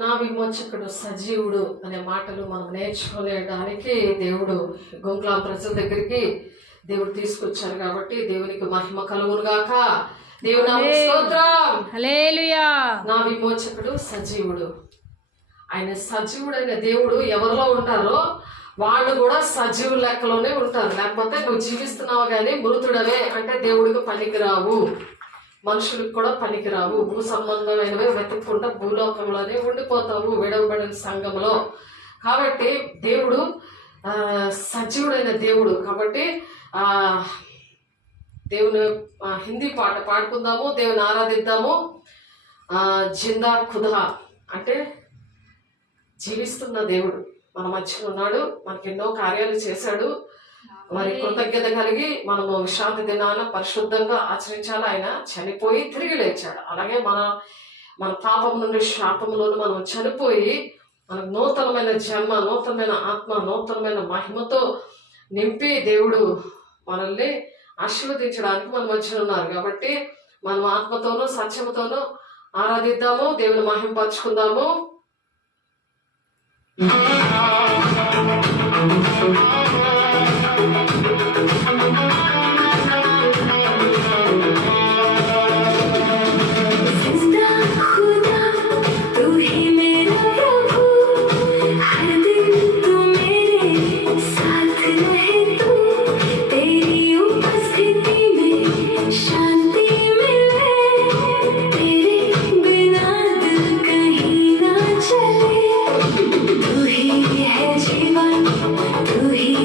నా విమోచకుడు సజీవుడు అనే మాటలు మనం నేర్చుకునేడానికి దేవుడు గొంగ్లాం ప్రజల దగ్గరికి దేవుడు తీసుకొచ్చారు కాబట్టి దేవునికి మహిమ కలుగును గాక. దేవుని స్తోత్రం. హల్లెలూయా. నా విమోచకుడు సజీవుడు. ఆయన సజీవుడైన దేవుడు ఎవరిలో ఉంటారో వాళ్ళు కూడా సజీవు లెక్కలోనే ఉంటారు. లేకపోతే నువ్వు జీవిస్తున్నావు కానీ మృతుడవే అంటే దేవుడికి పనికిరావు, మనుషులకు కూడా పనికిరావు. భూ సంబంధమైనవే వెతుక్కుంటా భూలోకంలోనే ఉండిపోతావు విడవబడిన సంఘంలో. కాబట్టి దేవుడు సజీవుడైన దేవుడు. కాబట్టి దేవుని హిందీ పాట పాడుకుందాము, దేవుని ఆరాధిద్దాము. జిందా ఖుదా అంటే జీవిస్తున్న దేవుడు మన మధ్యలో ఉన్నాడు, మనకి ఎన్నో కార్యాలు చేశాడు. మరి కృతజ్ఞత కలిగి మనము విశ్రాంతి దినాన పరిశుద్ధంగా ఆచరించాలి. ఆయన చనిపోయి తిరిగి లేచాడు. అలాగే మన పాపం నుండి శాపంలోనూ మనం చనిపోయి మనకు నూతనమైన జన్మ, నూతనమైన ఆత్మ, నూతనమైన మహిమతో నింపి దేవుడు మనల్ని ఆశీర్వదించడానికి మన మధ్యలో ఉన్నారు. కాబట్టి మనం ఆత్మతోనూ సత్యముతోనూ ఆరాధిద్దాము, దేవుని మహింపరచుకుందాము. तू ही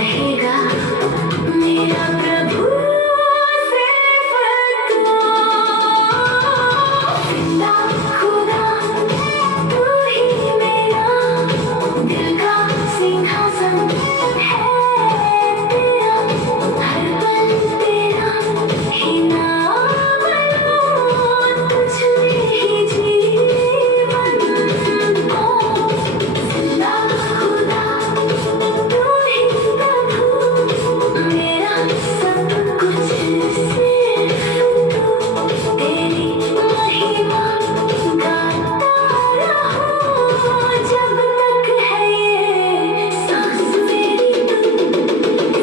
कहेगा मेरा प्रभु जिंदा खुदा तू ही मेरा दिल का सिंहासन है तेरा हर पल तेरा ही नाम लो तुझ में ही जीवन हो जिंदा खुदा तू ही प्रभु मेरा सब कुछ सिर्फ तू तेरी महिमा गाता रहो जब तक है ये सांस मेरी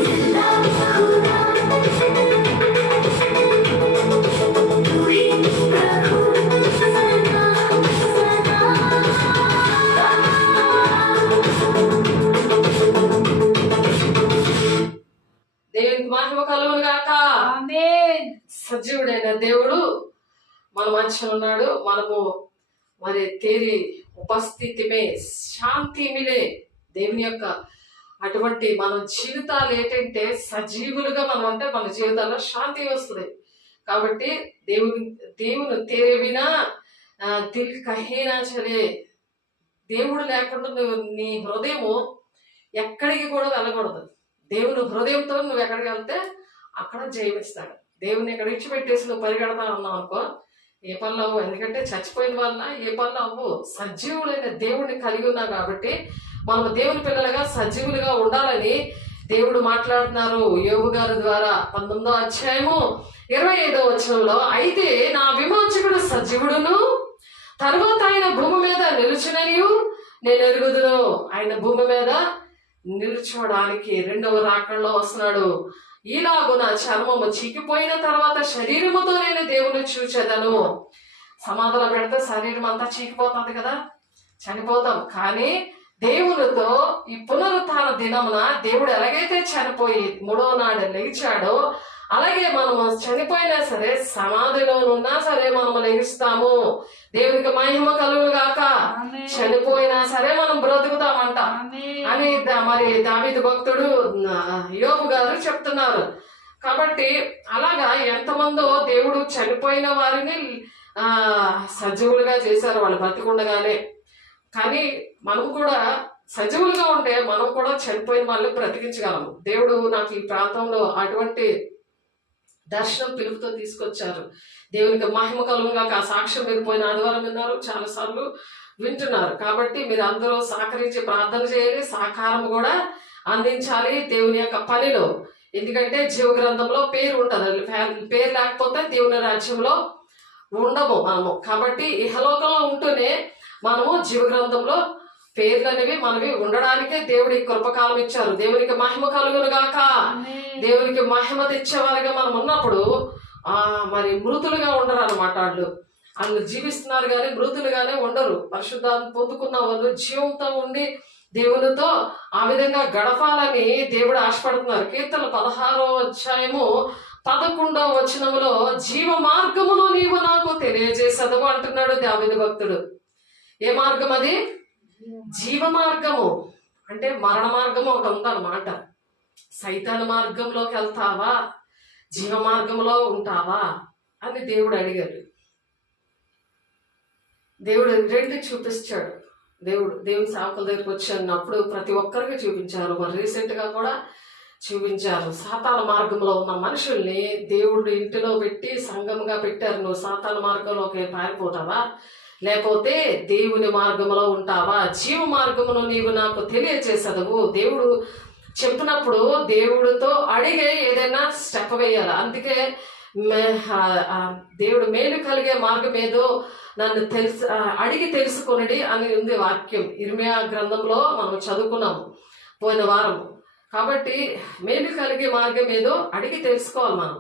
जिंदा खुदा तू ही प्रभु सना सना దేవునికి మహిమ కలుగును గాక. ఆమేన్. సజీవుడైన దేవుడు మన మధ్య ఉన్నాడు. మనము మరి తేరి ఉపస్థితి మే శాంతి మిలే. దేవుని యొక్క అటువంటి మన జీవితాలు ఏంటంటే సజీవులుగా మనం అంటే మన జీవితాల్లో శాంతి వస్తుంది. కాబట్టి దేవుని తేరే బినా దిల్ కహేనా చలే. దేవుడు లేకుండా నీ హృదయము ఎక్కడికి కూడా వెళ్ళకూడదు. దేవుని హృదయంతో నువ్వు ఎక్కడికి వెళ్తే అక్కడ జయమిస్తాడు. దేవుని ఎక్కడ ఇచ్చిపెట్టేసి నువ్వు పరిగెడతా ఉన్నావు అనుకో, ఏ పనులు అవ్వు. ఎందుకంటే చచ్చిపోయిన వలన ఏ పనులు అవ్వు. సజీవులైన దేవుడిని కలిగి ఉన్నావు కాబట్టి మనం దేవుని పిల్లలుగా సజీవులుగా ఉండాలని దేవుడు మాట్లాడుతున్నారు యోబు గారి ద్వారా. 19వ అధ్యాయము 25వ వచనంలో, అయితే నా విమోచకుడు సజీవుడును తర్వాత ఆయన భూమి మీద నిలుచుననియు నేను ఎరుగుదును. ఆయన భూమి మీద నిల్చోడానికి రెండవ రాకడలో వస్తున్నాడు. ఈలాగు నా చర్మము చీకిపోయిన తర్వాత శరీరముతో నేను దేవుని చూచెదను. సమాధిలో పెడితే శరీరం అంతా చీకిపోతుంది కదా, చనిపోతాం. కానీ దేవునితో ఈ పునరుత్థాన దినమున దేవుడు ఎలాగైతే చనిపోయి 3వ నాడు లేచాడో అలాగే మనము చనిపోయినా సరే సమాధిలోనున్నా సరే మనము లెగిస్తాము. దేవునికి మహిమ కలుగును గాక. చనిపోయినా సరే మనం బ్రతుకుతామంట అని మరి దావీదు భక్తుడు యోబు గారు చెప్తున్నారు. కాబట్టి అలాగా ఎంతమందో దేవుడు చనిపోయిన వారిని సజీవులుగా చేశారు వాళ్ళు బ్రతికుండగానే. కానీ మనం కూడా సజీవులుగా ఉంటే మనం కూడా చనిపోయిన వాళ్ళని బ్రతికించగలము. దేవుడు నాకు ఈ ప్రాంతంలో అటువంటి దర్శనం పిలుపుతో తీసుకొచ్చారు. దేవునికి మహిమ కలుగుగా. ఆ సాక్ష్యం మీరు పోయిన ఆదివారం విన్నారు, చాలాసార్లు వింటున్నారు. కాబట్టి మీరు అందరూ సహకరించి ప్రార్థన చేయాలి, సహకారం కూడా అందించాలి దేవుని యొక్క పనిలో. ఎందుకంటే జీవ గ్రంథంలో పేరు ఉంటుంది. పేరు లేకపోతే దేవుని రాజ్యంలో ఉండము మనము. కాబట్టి ఇహలోకంలో ఉంటూనే మనము జీవ గ్రంథంలో పేర్లు అనేవి మనవి ఉండడానికే దేవుడికి కృపకాలం ఇచ్చారు. దేవునికి మహిమ కలుగును గాక. దేవునికి మహిమ తెచ్చేవారుగా మనం ఉన్నప్పుడు మరి మృతులుగా ఉండరు అనమాట. వాళ్ళు జీవిస్తున్నారు కానీ మృతులుగానే ఉండరు. పరిశుద్ధాన్ని పొందుకున్న వాళ్ళు జీవంతో ఉండి దేవునితో ఆ విధంగా గడపాలని దేవుడు ఆశపడుతున్నారు. కీర్తన 16వ అధ్యాయము 11వ వచనములో జీవ మార్గమును నీవు నాకు తెలియజేసదవు అంటున్నాడు దావీదు భక్తుడు. ఏ మార్గం అది? జీవ మార్గము. అంటే మరణ మార్గము ఒకటి ఉందన్నమాట. సైతాన్ మార్గంలోకి వెళ్తావా, జీవ మార్గంలో ఉంటావా అని దేవుడు అడిగాడు. దేవుడు రెండు చూపించాడు. దేవుని సేవకుల దగ్గరికి వచ్చినప్పుడు ప్రతి ఒక్కరికి చూపించారు. మరి రీసెంట్గా కూడా చూపించారు. సాతాన మార్గంలో ఉన్న మనుషుల్ని దేవుడు ఇంటిలో పెట్టి సంఘంగా పెట్టారు. నువ్వు సాతాన మార్గంలోకి పారిపోతావా, లేకపోతే దేవుని మార్గంలో ఉంటావా? జీవ మార్గమును నీవు నాకు తెలియచేసదవు. దేవుడు చెప్పినప్పుడు దేవుడితో అడిగే ఏదైనా స్టెప్ వేయాలి. అందుకే దేవుడు మేలు కలిగే మార్గం ఏదో నన్ను అడిగి తెలుసుకొనిడి అని ఉంది వాక్యం. ఇర్మియా గ్రంథంలో మనం చదువుకున్నాము పోయిన వారం. కాబట్టి మేలు కలిగే మార్గం ఏదో అడిగి తెలుసుకోవాలి మనం.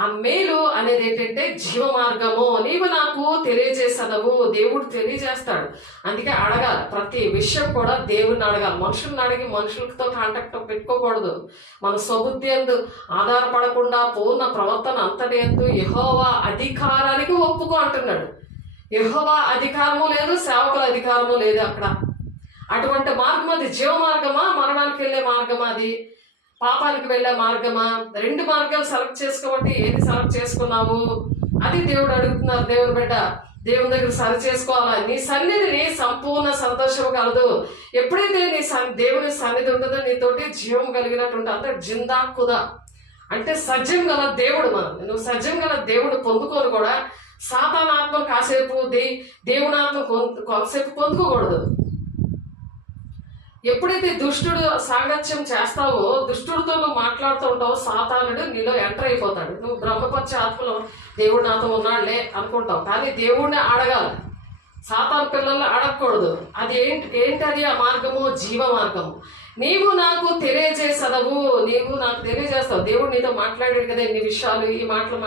ఆ మేలు అనేది ఏంటంటే జీవ మార్గము నీవు నాకు తెలియజేసదవు. దేవుడు తెలియజేస్తాడు. అందుకే అడగాలి. ప్రతి విషయం కూడా దేవుడిని అడగాలి. మనుషుల్ని అడిగి మనుషులతో కాంటాక్ట్ పెట్టుకోకూడదు. మన స్వబుద్ధి యందు ఆధారపడకుండా పూర్ణ ప్రవర్తన అంతటి యందు యెహోవా అధికారానికి ఒప్పుకో అంటున్నాడు. యెహోవా అధికారము లేదు, సేవకుల అధికారము లేదు అక్కడ. అటువంటి మార్గం అది జీవ మార్గమా, మరణానికి వెళ్ళే మార్గమా? అది పాపానికి వెళ్ళే మార్గమా? 2 మార్గాలు సెలెక్ట్ చేసుకోమంటే ఏది సెలెక్ట్ చేసుకున్నావు? అది దేవుడు అడుగుతున్నారు. దేవుని బిడ్డ దేవుని దగ్గర సరి చేసుకోవాలా. నీ సన్నిధిని సంపూర్ణ సంతోషం కలదు. ఎప్పుడైతే నీ దేవుని సన్నిధి ఉంటుందో నీతోటి జీవం కలిగినట్టు ఉంటుంది. అంటే జిందా కుదా అంటే సజ్జం గల దేవుడు. నువ్వు సజ్జం గల దేవుడు పొందుకోను కూడా సాతాను ఆత్మను కాసేపు దేవుని ఆత్మ కొంతసేపు పొందుకోకూడదు. ఎప్పుడైతే దుష్టుడు సాంగత్యం చేస్తావో, దుష్టుడితో నువ్వు మాట్లాడుతూ ఉంటావో సాతానుడు నీలో ఎంటర్ అయిపోతాడు. నువ్వు బ్రహ్మపరిచే ఆత్మలో దేవుడు నాతో ఉన్నాడులే అనుకుంటావు, కానీ దేవుడిని అడగాలి. సాతాను పిల్లల్ని అడగకూడదు. అది ఏంటది ఆ మార్గము? జీవ మార్గము. నీవు నాకు తెలియజేసదవు, నీవు నాకు తెలియజేస్తావు. దేవుడు నీతో మాట్లాడాడు కదా ఇన్ని విషయాలు, ఈ మాటలు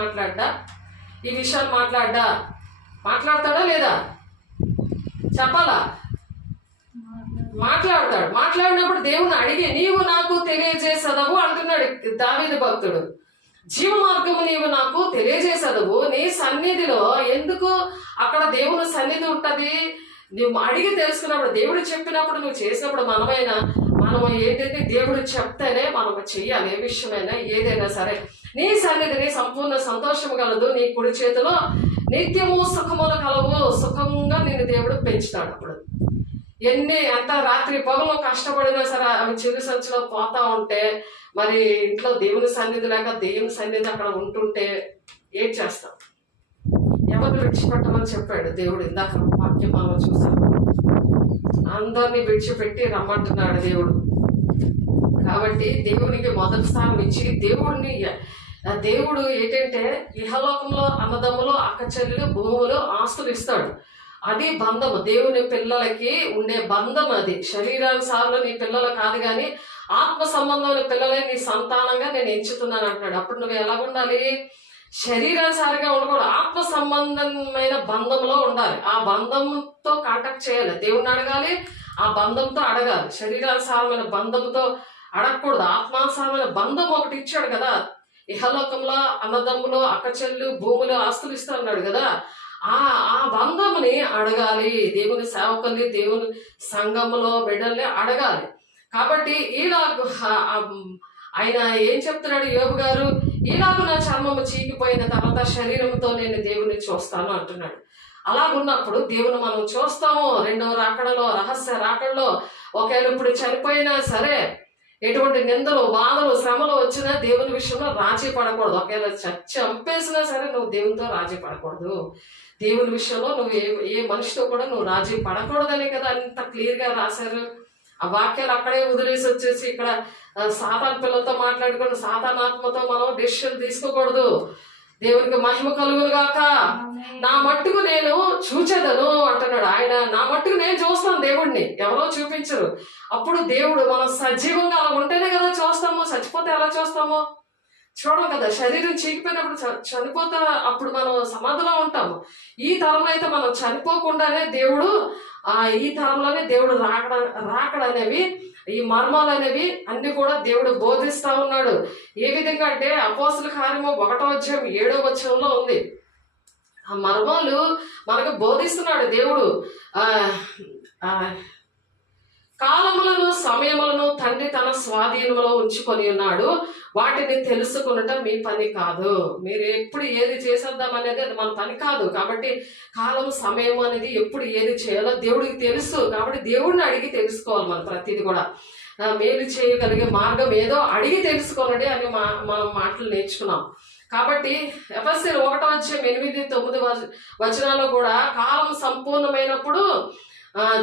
ఈ విషయాలు మాట్లాడతాడా లేదా? చెప్పాలా? మాట్లాడతాడు. మాట్లాడినప్పుడు దేవుని అడిగి నీవు నాకు తెలియజేసదవు అంటున్నాడు దావీదు భక్తుడు. జీవ మార్గము నీవు నాకు తెలియజేసదవు. నీ సన్నిధిలో ఎందుకు అక్కడ దేవుని సన్నిధి ఉంటది? నువ్వు అడిగి తెలుసుకున్నప్పుడు, దేవుడు చెప్పినప్పుడు, నువ్వు చేసినప్పుడు మనం ఏంటంటే దేవుడు చెప్తేనే మనం చెయ్యాలి. ఏ విషయమైనా ఏదైనా సరే. నీ సన్నిధిని సంపూర్ణ సంతోషం కలదు. నీ కుడి చేతిలో నిత్యము సుఖములు కలవు. సుఖంగా నిన్ను దేవుడు పెంచుతాడు. అప్పుడు ఎంత రాత్రి పగలు కష్టపడినా సరే అవి చిరు సంచిలో పోతా ఉంటే, మరి ఇంట్లో దేవుని సన్నిధి లేక దేవుని సన్నిధి అక్కడ ఉంటుంటే ఏం చేస్తాం? ఎవరిని విడిచిపెట్టమని చెప్పాడు దేవుడు. ఇందాక వాక్యం మనం చూసాం. అందరినీ విడిచిపెట్టి రమ్మంటున్నాడు దేవుడు. కాబట్టి దేవునికి మొదటి స్థానం ఇచ్చి దేవుడు ఏంటంటే ఇహలోకంలో అన్నదమ్ములు, అక్క చెల్లెలు, భూములు, ఆస్తులు ఇస్తాడు. అది బంధము. దేవుని పిల్లలకి ఉండే బంధం అది. శరీరానుసారంలో నీ పిల్లలు కాదు, కానీ ఆత్మ సంబంధమైన పిల్లలే నీ సంతానంగా నేను ఎంచుతున్నాను అంటున్నాడు. అప్పుడు నువ్వు ఎలా ఉండాలి? శరీరానుసారంగా ఉండకూడదు, ఆత్మ సంబంధమైన బంధంలో ఉండాలి. ఆ బంధంతో కాంటాక్ట్ చేయాలి. దేవుణ్ణి అడగాలి, ఆ బంధంతో అడగాలి. శరీరానుసారమైన బంధంతో అడగకూడదు. ఆత్మానుసారమైన బంధం ఒకటి ఇచ్చాడు కదా. ఇహలోకంలో అన్నదమ్ములు, అక్కచెల్లు, భూములు, ఆస్తులు ఇస్తా అన్నాడు కదా. ఆ బంధముని అడగాలి. దేవుని సేవకుల్ని, దేవుని సంఘములో బిడ్డల్ని అడగాలి. కాబట్టి ఈలాగు ఆయన ఏం చెప్తున్నాడు యోబు గారు? ఈలాగు నా చర్మము చీకిపోయిన తర్వాత శరీరంతో నేను దేవుని చూస్తాను అంటున్నాడు. అలాగున్నప్పుడు దేవుని మనం చూస్తాము. 2వ రాకడలో, రహస్య రాకడలో. ఒకవేళ ఇప్పుడు చనిపోయినా సరే, ఎటువంటి నిందలు, బాధలు, శ్రమలు వచ్చినా దేవుని విషయంలో రాజీ పడకూడదు. ఒకవేళ చంపేసినా సరే నువ్వు దేవునితో రాజీ పడకూడదు. దేవుని విషయంలో నువ్వు ఏ మనిషితో కూడా నువ్వు రాజీ పడకూడదనే కదా అంత క్లియర్గా రాశారు. ఆ వాక్యాలు అక్కడే వదిలేసి వచ్చేసి ఇక్కడ సాతాను పిల్లలతో మాట్లాడుకుని సాతాను ఆత్మతో మనం డెసిషన్ తీసుకోకూడదు. దేవునికి మహిమ కలుగును గాక. నా మట్టుకు నేను చూచెదను అంటున్నాడు ఆయన. నా మట్టుకు నేను చూస్తాను దేవుడిని, ఎవరో చూపించరు. అప్పుడు దేవుడు మనం సజీవంగా అలా ఉంటేనే కదా చూస్తాము. చచ్చిపోతే ఎలా చూస్తాము? చూడం కదా. శరీరం చీకిపోయినప్పుడు చనిపోతా అప్పుడు మనం సమాధిలో ఉంటాము. ఈ తరంలో అయితే మనం చనిపోకుండానే దేవుడు ఈ తరంలోనే దేవుడు రాకడనేవి, ఈ మర్మాలు అనేవి అన్ని కూడా దేవుడు బోధిస్తా ఉన్నాడు. ఏ విధంగా అంటే అపోస్తల కార్యము 1వ అధ్యాయం 7వ వచనంలో ఉంది. ఆ మర్మాలు మనకు బోధిస్తున్నాడు దేవుడు. కాలములను సమయములను తండ్రి తన స్వాధీనంలో ఉంచుకొని ఉన్నాడు. వాటిని తెలుసుకున్నట మీ పని కాదు. మీరు ఎప్పుడు ఏది చేసేద్దాం అనేది అది మన పని కాదు. కాబట్టి కాలం, సమయం అనేది ఎప్పుడు ఏది చేయాలో దేవుడికి తెలుసు. కాబట్టి దేవుడిని అడిగి తెలుసుకోవాలి. మనం ప్రతిది కూడా మేలు చేయగలిగే మార్గం ఏదో అడిగి తెలుసుకోనండి అని మనం మాటలు నేర్చుకున్నాం. కాబట్టి ఎఫెసీయులు 1వ అధ్యాయం 8-9 వచనాల్లో కూడా కాలం సంపూర్ణమైనప్పుడు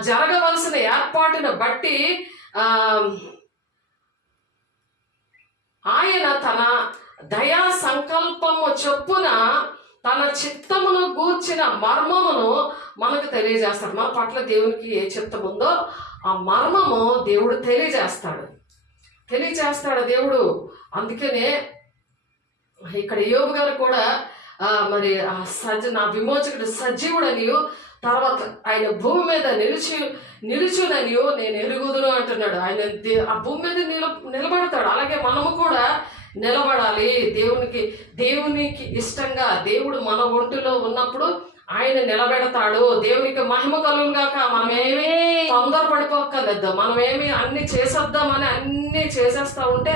జరగవలసిన ఏర్పాటును బట్టి ఆయన తన దయా సంకల్పము చొప్పున తన చిత్తమును గూర్చిన మర్మమును మనకు తెలియజేస్తాడు. మన పట్ల దేవునికి ఏ చిత్తం ఉందో ఆ మర్మము దేవుడు తెలియజేస్తాడు దేవుడు. అందుకనే ఇక్కడ యోబు గారు కూడా మరి నా విమోచకుడు సజీవుడనియు, తర్వాత ఆయన భూమి మీద నిలుచుననియో నేను ఎరుగుదును అంటున్నాడు. ఆయన ఆ భూమి మీద నిలబడతాడు. అలాగే మనము కూడా నిలబడాలి. దేవునికి ఇష్టంగా దేవుడు మన ఒంటిలో ఉన్నప్పుడు ఆయన నిలబెడతాడు. దేవునికి మహిమ కలుగును గాక. మనమేమి తొందర పడిపోక్కర్లేదు. మనమేమి అన్ని చేసేద్దామని అన్ని చేసేస్తా ఉంటే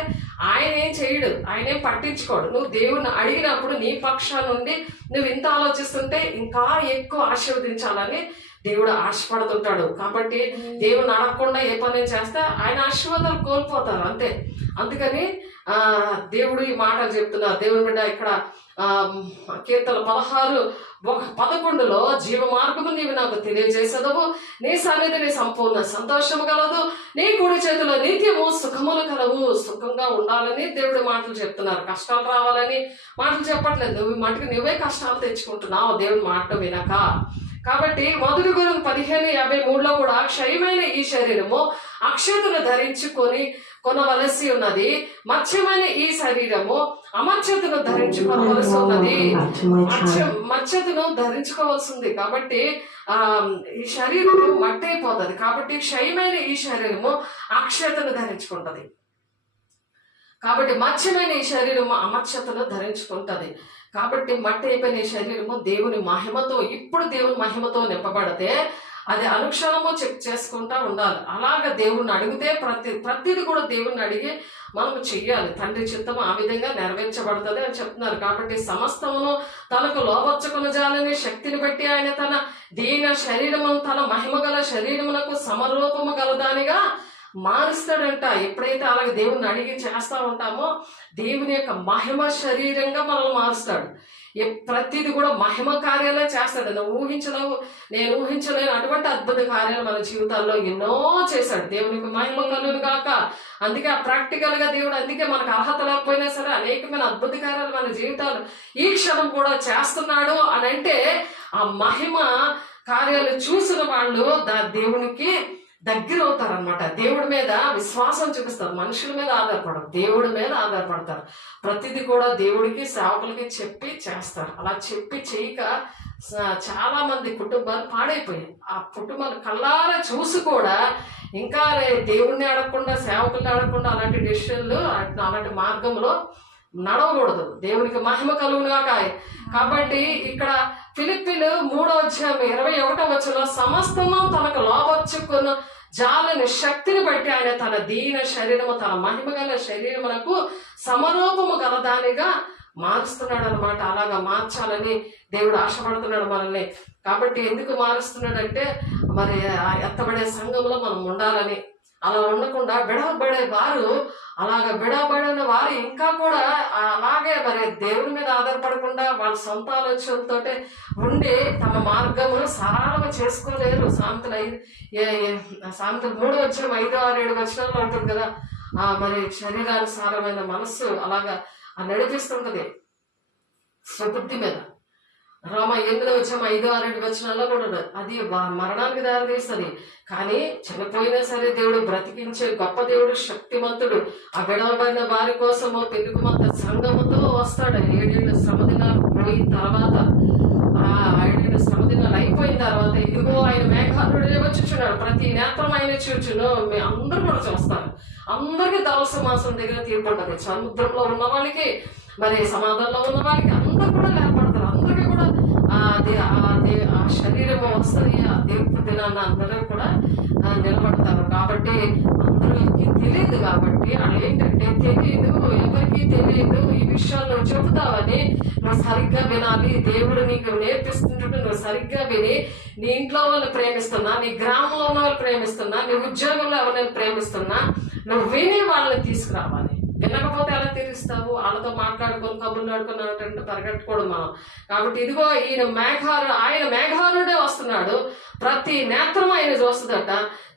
ఆయన ఏం చేయడు, ఆయన ఏం పట్టించుకోడు. నువ్వు దేవుణ్ణి అడిగినప్పుడు నీ పక్షాన నుండి నువ్వు ఇంత ఆలోచిస్తుంటే ఇంకా ఎక్కువ ఆశీర్వదించాలని దేవుడు ఆశపడుతుంటాడు. కాబట్టి దేవుని అడగకుండా ఏ పని చేస్తే ఆయన ఆశీర్వాదాలు కోల్పోతారు అంతే. అందుకని దేవుడు ఈ మాటలు చెప్తున్నారు. దేవుని బిడ్డ ఇక్కడ కీర్తన 16:11 జీవ మార్గము నీవు నాకు తెలియజేసేదవు, నీ సన్నిధి నీ సంపూర్ణ సంతోషము కలదు, నీ కుడి చేతిలో నిత్యము సుఖములు కలవు. సుఖంగా ఉండాలని దేవుడు మాటలు చెప్తున్నారు. కష్టాలు రావాలని మాటలు చెప్పట్లేదు. నువ్వు మటుకు నువ్వే కష్టాలు తెచ్చుకుంటున్నావు దేవుని మాట వినక. కాబట్టి 1 Corinthians 15:53 కూడా క్షయమైన ఈ శరీరము అక్షతను ధరించుకొని కొనవలసి ఉన్నది, మత్స్యమైన ఈ శరీరము అమర్చతను ధరించుకోవలసి ఉన్నది. మత్స్యతను ధరించుకోవాల్సింది. కాబట్టి ఈ శరీరము మట్టి అయిపోతుంది. కాబట్టి క్షయమైన ఈ శరీరము అక్షతను ధరించుకుంటది. కాబట్టి మత్స్యమైన ఈ శరీరము అమర్చతను ధరించుకుంటది. కాబట్టి మట్టి అయిపోయిన ఈ శరీరము దేవుని మహిమతో, ఇప్పుడు దేవుని మహిమతో నింపబడితే అది అనుక్షణము చెక్ చేసుకుంటా ఉండాలి. అలాగ దేవుణ్ణి అడిగితే ప్రతిది కూడా దేవుణ్ణి అడిగి మనము చెయ్యాలి. తండ్రి చిత్తం ఆ విధంగా నెరవేర్చబడుతుంది అని చెప్తున్నారు. కాబట్టి సమస్తమును తనకు లోబర్చుకొనజాలని శక్తిని బట్టి ఆయన తన దీన శరీరము తన మహిమ గల శరీరమునకు సమరూపము గలదానిగా మారుస్తాడంట. ఎప్పుడైతే అలాగే దేవుణ్ణి అడిగి చేస్తూ ఉంటామో దేవుని యొక్క మహిమ శరీరంగా మనల్ని మారుస్తాడు. ప్రతిది కూడా మహిమ కార్యాలే చేస్తాడు. నేను ఊహించలేను అటువంటి అద్భుత కార్యాలు మన జీవితాల్లో ఎన్నో చేశాడు. దేవునికి మహిమ కలుగును గాక. అందుకే ఆ ప్రాక్టికల్ గా దేవుడు, అందుకే మనకు అర్హత లేకపోయినా సరే అనేకమైన అద్భుత కార్యాలు మన జీవితాలు ఈ క్షణం కూడా చేస్తున్నాడు అని అంటే ఆ మహిమ కార్యాలు చూసిన వాళ్ళు దేవునికి దగ్గర అవుతారనమాట. దేవుడి మీద విశ్వాసం చూపిస్తారు. మనుషుల మీద ఆధారపడరు, దేవుడి మీద ఆధారపడతారు. ప్రతిదీ కూడా దేవుడికి సేవకులకి చెప్పి చేస్తారు. అలా చెప్పి చేయక చాలా మంది కుటుంబాలు పాడైపోయాయి. ఆ కుటుంబాలు కళ్ళారా చూసి కూడా ఇంకా దేవుడిని అడగకుండా సేవకుల్ని అడగకుండా అలాంటి డెసిషన్లు అలాంటి మార్గంలో నడవకూడదు. దేవునికి మహిమ కలుగునుగాక. కాబట్టి ఇక్కడ ఫిలిప్పీలు 3:21 సమస్తము తనకు లోబర్చుకున్న జాలని శక్తిని బట్టి ఆయన తన దీన శరీరము తన మహిమ గల శరీరమునకు సమరూపము గలదానిగా మారుస్తున్నాడు అనమాట. అలాగా మార్చాలని దేవుడు ఆశపడుతున్నాడు మనల్ని. కాబట్టి ఎందుకు మారుస్తున్నాడంటే మరి ఎత్తబడే సంఘంలో మనం ఉండాలని. అలా ఉండకుండా విడవబడే వారు, అలాగ విడవబడిన వారు ఇంకా కూడా అలాగే మరి దేవుని మీద ఆధారపడకుండా వాళ్ళ సొంత ఆలోచనలతో ఉండి తమ మార్గమును సరళంగా చేసుకోలేరు. సామెతలు 3:5-6-7 ఉంటుంది కదా. మరి శరీరానుసారమైన మనస్సు అలాగా నడిపిస్తుంటది స్వబుద్ధి మీద. రోమ 8:5-6 కూడా అది మరణానికి దారితీస్తుంది. కానీ చనిపోయినా సరే దేవుడు బ్రతికించే గొప్ప దేవుడు, శక్తిమంతుడు. ఆ విడవబడిన వారి కోసము పెరుగుమంత సంఘముతో వస్తాడు. 7 ఏళ్ళ శ్రమదినాలు పోయిన తర్వాత, ఆ 7 ఏళ్ళ శ్రమదినాలు అయిపోయిన తర్వాత ఇదిగో ఆయన మేఘారుడే వచ్చుచున్నాడు. ప్రతి నేత్రం ఆయన చూచును. అందరూ కూడా చూస్తారు. అందరికీ ధవసమాసం దగ్గర తీర్పు ఉంటుంది. సముద్రంలో ఉన్న వాళ్ళకి, మరి సమాధానంలో ఉన్న వాళ్ళకి అందరూ కూడా లేపడతారు. అందరికీ కూడా ఆ శరీరం వస్తుంది. ఆ తీర్పు దినాన్ని అందరూ కూడా నిలబడతారు. కాబట్టి అందరికి తెలియదు. కాబట్టి అదేంటంటే తెలియదు, ఎవరికి తెలియదు. ఈ విషయాలు నువ్వు చెబుతావని నువ్వు సరిగ్గా వినాలి. దేవుడు నీకు నేర్పిస్తుంటే నువ్వు సరిగ్గా విని నీ ఇంట్లో వాళ్ళని ప్రేమిస్తున్నా, నీ గ్రామంలో ఉన్న వాళ్ళు ప్రేమిస్తున్నా, నీ ఉద్యోగంలో ఎవరైనా ప్రేమిస్తున్నా నువ్వు విని వాళ్ళని తీసుకురావాలి. వినకపోతే ఎలా తీరుస్తావు? వాళ్ళతో మాట్లాడుకొని కబుర్లు ఆడుకున్నట్టు పరిగెట్టకూడదు మనం. కాబట్టి ఇదిగో ఆయన మేఘారుడే వస్తున్నాడు. ప్రతి నేత్రం ఆయన చూస్తుందట.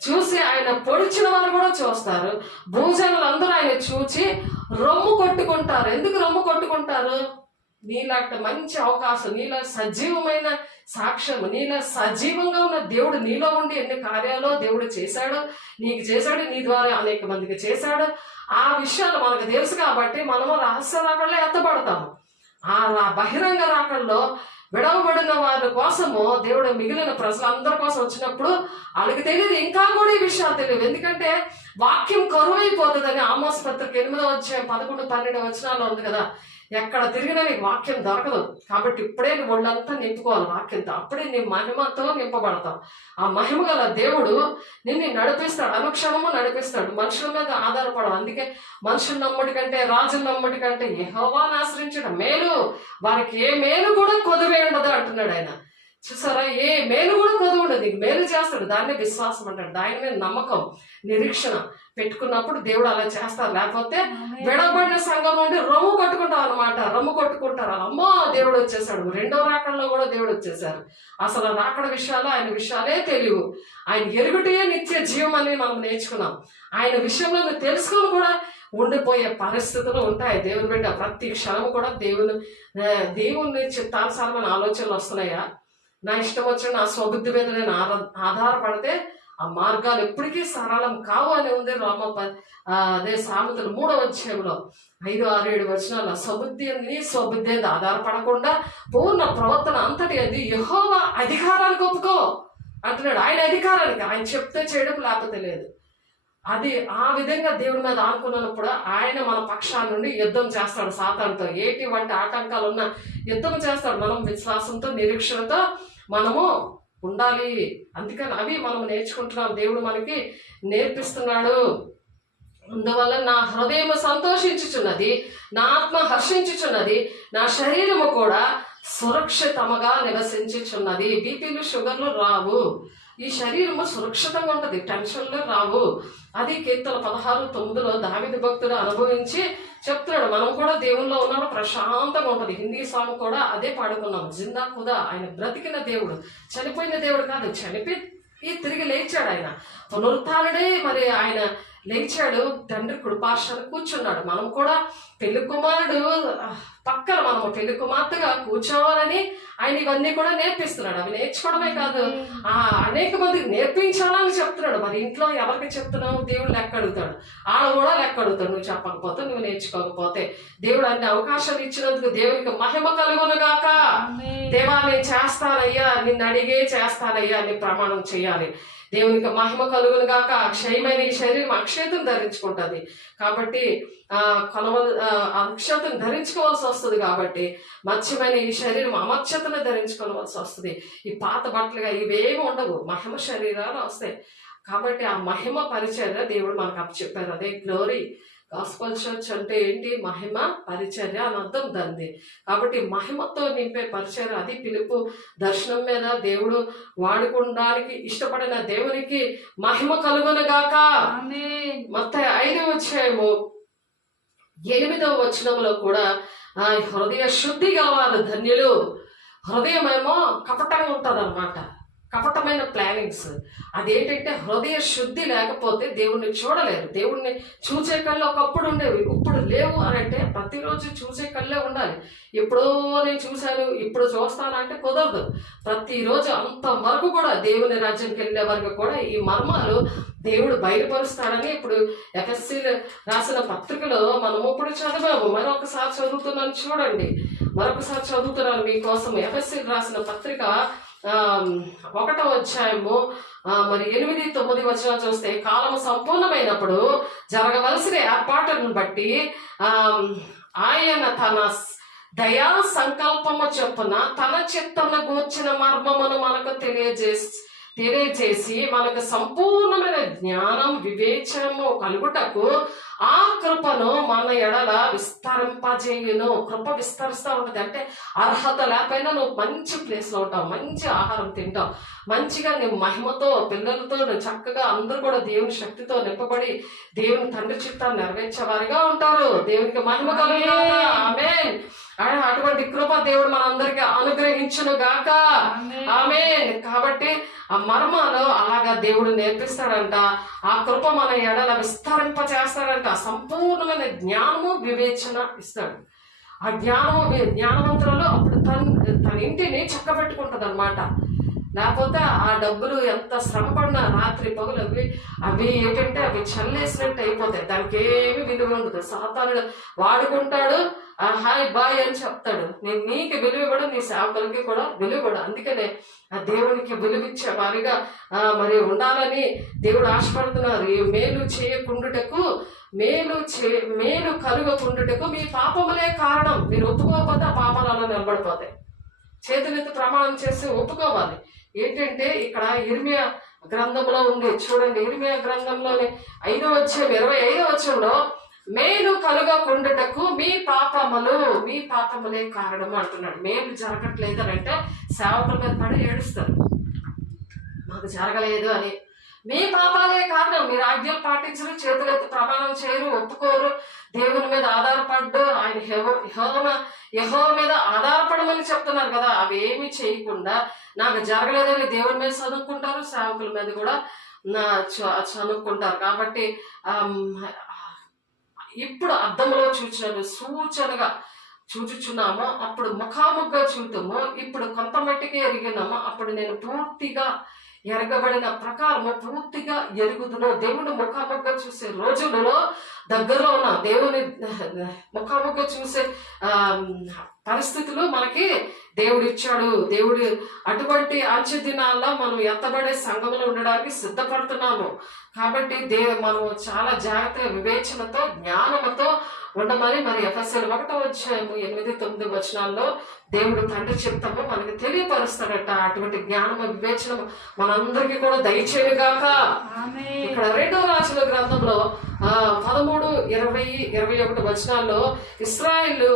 చూసి ఆయన పొడిచిన వారు కూడా చూస్తారు. భూజనులందరూ ఆయన చూచి రొమ్ము కొట్టుకుంటారు. ఎందుకు రొమ్ము కొట్టుకుంటారు? నీలాంటి మంచి అవకాశం, నీలో సజీవమైన సాక్ష్యం, నీలో సజీవంగా ఉన్న దేవుడు నీలో ఉండి ఎన్ని కార్యాలు దేవుడు చేశాడు, నీకు చేశాడు, నీ ద్వారా అనేక మందికి చేశాడు. ఆ విషయాలు మనకు తెలుసు కాబట్టి మనము రహస్య రాకడలో ఎత్తబడతాము. ఆ బహిరంగ రాకడలో విడవబడిన వారి కోసము దేవుడు మిగిలిన ప్రజలందరి కోసం వచ్చినప్పుడు వాళ్ళకి తెలియదు, ఇంకా కూడా ఈ విషయాలు తెలియదు. ఎందుకంటే వాక్యం కరువైపోతుందని ఆమోస్ పత్రిక 8వ అధ్యాయం 11, 12 వచనాల్లో ఉంది కదా, ఎక్కడ తిరిగినా నీకు వాక్యం దొరకదు. కాబట్టి ఇప్పుడే నీ ఒళ్ళంతా నింపుకోవాలి వాక్యంతో, అప్పుడే నీ మహిమతో నింపబడతావు. ఆ మహిమ గల దేవుడు నిన్ను నడిపిస్తాడు, అనుక్షణము నడిపిస్తాడు. మనుషుల మీద ఆధారపడవు. అందుకే మనుషుల నమ్మడి కంటే, రాజుల నమ్మడి కంటే యెహోవాను ఆశ్రయించడం మేలు, వారికి ఏ మేలు కూడా కొదువే ఉండదు అంటున్నాడు ఆయన. చూసారా, ఏ మేలు కూడా కొదువు ఉండదు, నీకు మేలు చేస్తాడు. దాన్ని విశ్వాసం అంటాడు. దాని మీద నమ్మకం, నిరీక్షణ పెట్టుకున్నప్పుడు దేవుడు అలా చేస్తారు. లేకపోతే విడబడిన సంఘం నుండి రొమ్ము కొట్టుకుంటాం అనమాట, రొమ్ము కొట్టుకుంటారు. అమ్మో దేవుడు వచ్చేసాడు. 2వ రాకడలో కూడా దేవుడు వచ్చేసారు. అసలు రాకడ విషయాలు ఆయన విషయాలే తెలియవు. ఆయన ఎరుగుటే నిత్య జీవం అని మనం నేర్చుకున్నాం. ఆయన విషయంలో నువ్వు తెలుసుకొని కూడా ఉండిపోయే పరిస్థితులు ఉంటాయి. దేవుని బిడ్డ ప్రతి క్షణం కూడా దేవుని చిత్తానుసారమైన ఆలోచనలు వస్తున్నాయా? నా ఇష్టం వచ్చిన నా స్వబుద్ధి మీద నేను ఆధారపడితే ఆ మార్గాలు ఎప్పటికీ సరళం కావు అని ఉంది అదే సామెతలు 3వ అధ్యాయంలో 5, 6, 7 వచనాలు. స్వబుద్ధి అనేది ఆధారపడకుండా పూర్ణ ప్రవర్తన అంతటి అది యెహోవా అధికారానికి ఒప్పుకో అంటున్నాడు. ఆయన అధికారానికి, ఆయన చెప్తే చేయడం లేకపోతే లేదు. అది ఆ విధంగా దేవుడి మీద ఆనుకున్నప్పుడు ఆయన మన పక్షాల నుండి యుద్ధం చేస్తాడు సాతానుతో. ఎటువంటి ఆటంకాలు ఉన్నా యుద్ధం చేస్తాడు. మనం విశ్వాసంతో, నిరీక్షణతో మనము ఉండాలి. అందుకని అవి మనం నేర్చుకుంటున్నాం, దేవుడు మనకి నేర్పిస్తున్నాడు. అందువల్ల నా హృదయం సంతోషించుచున్నది, నా ఆత్మ హర్షించుచున్నది, నా శరీరము కూడా సురక్షితముగా నివసించుచున్నది. బీపీలు, షుగర్లు రావు. ఈ శరీరము సురక్షితంగా ఉంటుంది, టెన్షన్లు రావు. అది కీర్తన 16:9 దావీదు భక్తుడు అనుభవించి చెప్తున్నాడు. మనం కూడా దేవుల్లో ఉన్నప్పుడు ప్రశాంతంగా ఉంటుంది. హిందీ సాంగ్ కూడా అదే పాడుకున్నాం, జిందా ఖుదా. ఆయన బ్రతికిన దేవుడు, చనిపోయిన దేవుడు కాదు. చనిపోయి తిరిగి లేచాడు. ఆయన పునరుత్థానుడే. మరి ఆయన లేచాడు, తండ్రి కుడిపార్శ్వాన కూర్చున్నాడు. మనం కూడా పెళ్లి కుమారుడు పక్కన మనము పెళ్లి కుమార్తెగా కూర్చోవాలని ఆయన ఇవన్నీ కూడా నేర్పిస్తున్నాడు. అవి నేర్చుకోవడమే కాదు, అనేక మందికి నేర్పించాలని చెప్తున్నాడు. మరి ఇంట్లో ఎవరికి చెప్తున్నావు? దేవుడు లెక్క అడుగుతాడు. ఆడ కూడా లెక్క అడుగుతాడు. నువ్వు చెప్పకపోతే, నువ్వు నేర్చుకోకపోతే. దేవుడు అన్ని అవకాశాలు ఇచ్చినందుకు దేవునికి మహిమ కలుగునుగాక. దేవా నేను చేస్తానయ్యా, నిన్ను అడిగే చేస్తానయ్యా అని ప్రమాణం చేయాలి. దేవునికి మహిమ కలుగును గాక. క్షయమైన ఈ శరీరం అక్షయతను ధరించుకుంటుంది కాబట్టి అక్షతను ధరించుకోవాల్సి వస్తుంది. కాబట్టి మత్స్యమైన ఈ శరీరం అమర్చతను ధరించుకోవాల్సి వస్తుంది. ఈ పాత బట్టలుగా ఇవేమి ఉండవు, మహిమ శరీరాలు వస్తాయి. కాబట్టి ఆ మహిమ పరిచర్య దేవుడు మనకు అప్పచెప్పారు. అదే గ్లోరీ. గాస్పల్ చర్చ్ అంటే ఏంటి? మహిమ పరిచర్య అని అర్థం దాన్ని. కాబట్టి మహిమతో నింపే పరిచర్య అది. పిలుపు దర్శనం మీద దేవుడు వాడుకోవడానికి ఇష్టపడిన దేవునికి మహిమ కలుగునుగాక. మత్తయి 5వ అధ్యాయము 8వ వచనంలో కూడా హృదయ శుద్ధి గలవారు ధన్యులు. హృదయం ఏమో కపటంగా ఉంటుంది అన్నమాట, కపటమైన ప్లానింగ్స్. అదేంటంటే హృదయ శుద్ధి లేకపోతే దేవుణ్ణి చూడలేరు. దేవుణ్ణి చూసే కళ్ళు ఒకప్పుడు ఉండేవి, ఇప్పుడు లేవు అని అంటే ప్రతిరోజు చూసే కళ్ళే ఉండాలి. ఎప్పుడో నేను చూశాను, ఇప్పుడు చూస్తానంటే కుదరదు. ప్రతిరోజు అంతవరకు కూడా దేవుని రాజ్యానికి వెళ్ళే వరకు కూడా ఈ మర్మాలు దేవుడు బయలుపరుస్తాడని ఇప్పుడు ఎఫ్ఎస్సీ రాసిన పత్రికలో మనము ఇప్పుడు చదివాము. మరొకసారి చదువుతున్నాను చూడండి, మరొకసారి చదువుతున్నాను మీకోసం. ఎఫ్ఎస్సీ రాసిన పత్రిక 1వ అధ్యాయము మరి 8, 9 వచనాలు చూస్తే, కాలము సంపూర్ణమైనప్పుడు జరగవలసిన ఏర్పాటును బట్టి ఆయన తన దయా సంకల్పము చొప్పున తన చిత్తమును గూర్చిన మర్మమును మనకు తెలియజేసి మనకు సంపూర్ణమైన జ్ఞానం వివేచనము కలుగుటకు ఆ కృపను మన ఎడల విస్తరింపజేయును. కృప విస్తరిస్తూ ఉంటుంది. అంటే అర్హత లేకపోయినా నువ్వు మంచి ప్లేస్లో ఉంటావు, మంచి ఆహారం తింటావు, మంచిగా నువ్వు మహిమతో పిల్లలతో నువ్వు చక్కగా అందరూ కూడా దేవుని శక్తితో నింపబడి దేవుని తండ్రి చిత్తాన్ని నెరవేర్చేవారిగా ఉంటారు. దేవునికి మహిమ కలుగుగాక. ఆమేన్. అటువంటి కృప దేవుడు మనందరికీ అనుగ్రహించును గాక. ఆమేన్. కాబట్టి ఆ మర్మాలు అలాగా దేవుడు నేర్పిస్తాడంట. ఆ కృప మన ఎడల విస్తరింప చేస్తాడంట. సంపూర్ణమైన జ్ఞానము వివేచన ఇస్తాడు. ఆ జ్ఞానవంతులలో అప్పుడు తన ఇంటిని చక్కబెట్టుకుంటది అనమాట. లేకపోతే ఆ డబ్బులు ఎంత శ్రమ పడినా రాత్రి పగులు అవి ఏంటంటే అవి చల్లేసినట్టు అయిపోతాయి. దానికి ఏమి విలువ ఉండదు. సాతానుడు వాడుకుంటాడు, హాయ్ బాయ్ అని చెప్తాడు. నేను నీకు విలువ ఇవ్వడం, నీ సేవకులకి కూడా విలువ ఇవ్వడం. అందుకనే ఆ దేవునికి విలువిచ్చే వారిగా మరి ఉండాలని దేవుడు ఆశపడుతున్నారు. ఈ మేలు చేయకుండుటకు మేలు కలుగకుండుటకు మీ పాపములే కారణం. మీరు ఒప్పుకోకపోతే ఆ పాపాలు అలా నిలబడిపోతాయి. చేతులెత్తి ప్రమాణం చేసి ఒప్పుకోవాలి. ఏంటంటే ఇక్కడ ఇర్మియా గ్రంథంలో ఉంది చూడండి. ఇర్మియా గ్రంథంలోని 5వ అధ్యాయం 25వ వచనంలో మేలు కలుగకుండుటకు మీ పాపములే కారణము అంటున్నాడు. మేలు జరగట్లేదు అని అంటే సేవకుల మీద పడి ఏడుస్తారు, మాకు జరగలేదు అని. మీ పాపాలే కారణం. మీరు ఆజ్ఞలు పాటించరు, చేతులెత్తి ప్రమాణం చేయరు, ఒప్పుకోరు, దేవుని మీద ఆధారపడ్డు, ఆయన యెహోవా మీద ఆధారపడమని చెప్తున్నారు కదా. అవి ఏమి చేయకుండా నాకు జరగలేదని దేవుని మీద చదువుకుంటారు, సేవకుల మీద కూడా చదువుకుంటారు. కాబట్టి ఇప్పుడు అద్దంలో సూచనగా చూచుచున్నాము, అప్పుడు ముఖాముఖిగా చూద్దాము. ఇప్పుడు కొంత మట్టికి ఎరిగినాము, అప్పుడు నేను పూర్తిగా ఎరగబడిన ప్రకారము పూర్తిగా ఎరుగుదును. దేవుని ముఖాముఖిగా చూసే రోజులలో దగ్గరలో ఉన్న దేవుని ముఖాముఖిగా చూసే పరిస్థితులు మనకి దేవుడు ఇచ్చాడు. దేవుడు అటువంటి అంచె దినాల్లో మనం ఎత్తబడే సంఘంలో ఉండడానికి సిద్ధపడుతున్నాము. కాబట్టి మనం చాలా జాగ్రత్తగా వివేచనతో జ్ఞానముతో ఉండమని మరి ఎఫెసీయులు 1వ అధ్యాయం 8-9 వచనాల్లో దేవుడు తండ్రి చిత్తము మనకి తెలియపరుస్తాడట. అటువంటి జ్ఞానము వివేచనము మనందరికీ కూడా దయచేయుగాక. ఇక్కడ 2వ రాజుల గ్రంథంలో 13, 20, 21 వచనాల్లో ఇశ్రాయేలు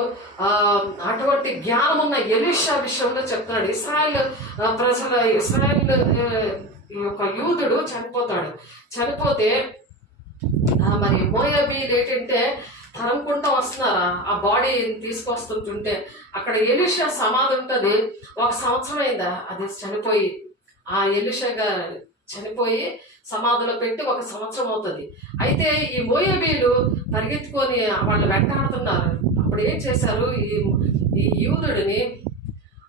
అటువంటి జ్ఞానం ఉన్న ఎలీషా విషయంలో చెప్తున్నాడు. ఇశ్రాయేల్ ఈ యొక్క యూదుడు చనిపోతే మరి మోయాబీలు ఏంటంటే తరంకుంటూ వస్తున్నారా, ఆ బాడీ తీసుకొస్తుంటుంటే అక్కడ ఎలీషా సమాధి ఉంటుంది. 1 సంవత్సరం అయిందా అది చనిపోయి, ఆ ఎలీషా చనిపోయి సమాధిలో పెట్టి 1 సంవత్సరం అవుతుంది. అయితే ఈ మోయాబీలు పరిగెత్తుకొని వాళ్ళు వెంటాడుతున్నారు. అప్పుడు ఏం చేశారు, ఈ యూదుడిని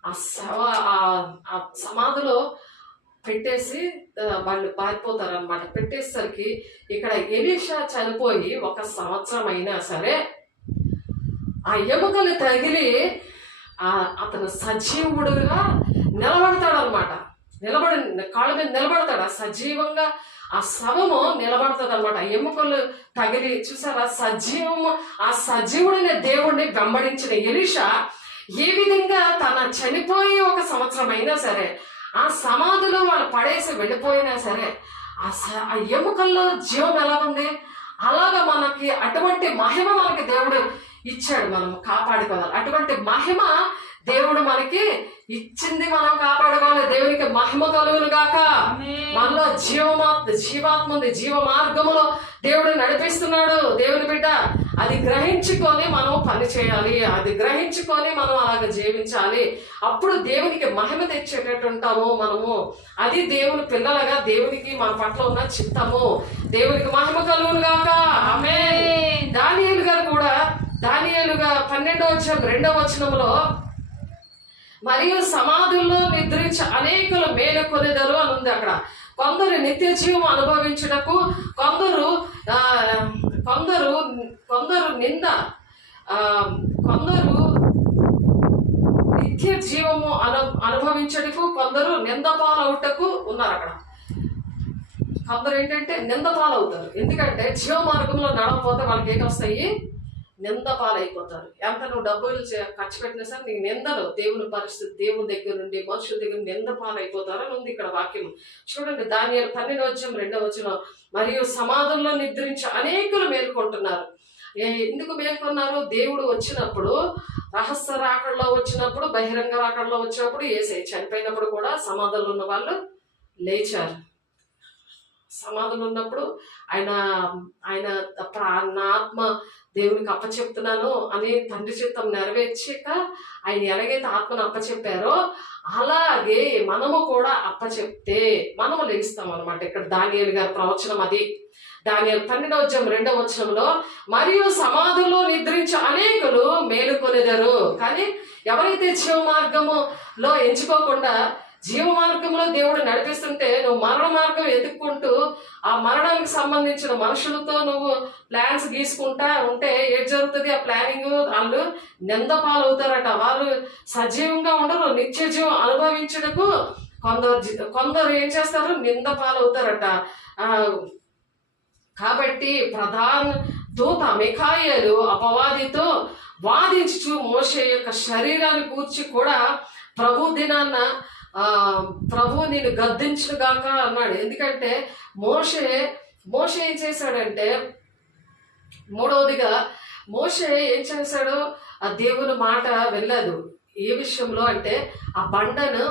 ఆ సమాధిలో పెట్టేసి వాళ్ళు పారిపోతారు అనమాట. పెట్టేసరికి ఇక్కడ ఎలీషా చనిపోయి 1 సంవత్సరం అయినా సరే ఆ ఎముకలు తగిలి అతను సజీవుడుగా నిలబడతాడు అనమాట. కాళ్ళ మీద నిలబడతాడు. సజీవంగా ఆ శవము నిలబడుతుంది అనమాట. ఎముకలు తగిలి చూసారా, ఆ సజీవుడైన దేవుడిని వెంబడించిన ఎలీషా ఏ విధంగా తన చనిపోయి 1 సంవత్సరం అయినా సరే ఆ సమాధిలో వాళ్ళు పడేసి వెళ్ళిపోయినా సరే ఆ ఎముకల్లో జీవం ఎలా ఉంది, అలాగా మనకి అటువంటి మహిమ మనకి దేవుడు ఇచ్చాడు. మనం కాపాడుకోవాలి. అటువంటి మహిమ దేవుడు మనకి ఇచ్చింది, మనం కాపాడుకోవాలి. దేవునికి మహిమ కలుగును గాక. మనలో జీవాత్మ ఉంది, జీవ మార్గములో దేవుడు నడిపిస్తున్నాడు. దేవుని బిడ్డ అది గ్రహించుకొని మనం పని చేయాలి, అది గ్రహించుకొని మనం అలాగ జీవించాలి. అప్పుడు దేవునికి మహిమ తెచ్చేటట్టు ఉంటాము మనము. అది దేవుని పిల్లలుగా దేవునికి మన పట్ల ఉన్న చిత్తము. దేవునికి మహిమ కలుగును గాక. ఆమేన్. దానియేలు గారు కూడా దానియేలుగా 12వ అధ్యాయం 2వ వచనంలో మరియు సమాధుల్లో నిద్రించి అనేకులు మేలుకొనెదరు అని ఉంది. అక్కడ కొందరు నిత్య జీవం అనుభవించుటకు, కొందరు నిత్య జీవము అనుభవించటకు, కొందరు నిందపాలవుటకు ఉన్నారు. అక్కడ కొందరు ఏంటంటే నిందపాలవుతారు. ఎందుకంటే జీవ మార్గంలో నడవకపోతే వాళ్ళకి ఏంటొస్తాయి, నిందపాలైపోతారు. ఎంత నువ్వు డబ్బులు ఖర్చు పెట్టినా సరే నీకు నిందలు, దేవుని పరిస్థితి, దేవుని దగ్గర నుండి మనుషుల దగ్గర నిందపాలైపోతారు అని ఉంది ఇక్కడ వాక్యం. చూడండి, దానియేలు 12వ అధ్యాయం 2వ వచనం, మరియు సమాధుల్లో నిద్రించి అనేకులు మేల్కొంటున్నారు. ఎందుకు మేల్కొన్నారు? దేవుడు వచ్చినప్పుడు, రహస్య రాకడలో వచ్చినప్పుడు, బహిరంగ రాకడలో వచ్చినప్పుడు, యేసయ్య చనిపోయినప్పుడు కూడా సమాధుల్లో ఉన్న వాళ్ళు లేచారు. సమాధులు ఉన్నప్పుడు ఆయన నా ఆత్మ దేవునికి అప్పచెప్తున్నాను అని తండ్రి చిత్తం నెరవేర్చాక ఆయన ఎలాగైతే ఆత్మను అప్పచెప్పారో అలాగే మనము కూడా అప్పచెప్తే మనము లెగిస్తాం అనమాట. ఇక్కడ దానియేలు గారి ప్రవచనం అది. దానియేలు 12వ అధ్యాయం 2వ వచనంలో, మరియు సమాధుల్లో నిద్రించి అనేకులు మేలుకొనెదరు. కానీ ఎవరైతే జీవ మార్గములో ఎంచుకోకుండా జీవ మార్గంలో దేవుడు నడిపిస్తుంటే నువ్వు మరణ మార్గం ఎదుక్కుంటూ ఆ మరణానికి సంబంధించిన మనుషులతో నువ్వు ప్లాన్స్ గీసుకుంటా ఉంటే ఏం జరుగుతుంది? ఆ ప్లానింగ్ వాళ్ళు నింద పాలవుతారట. వాళ్ళు సజీవంగా ఉండరు, నిత్య జీవం అనుభవించడకు కొందరు ఏం చేస్తారు? నింద పాలవుతారట. కాబట్టి ప్రధాన దూత మిఖాయేలు అపవాదితో వాదించు మోషే యొక్క శరీరాన్ని కూర్చి కూడా ప్రభు దినాన్న ప్రభు నేను గద్దించుగాక అన్నాడు. ఎందుకంటే మోషే ఏం చేశాడంటే, మూడవదిగా మోషే ఏం చేశాడు? ఆ దేవుని మాట వెళ్ళదు. ఏ విషయంలో అంటే ఆ బండను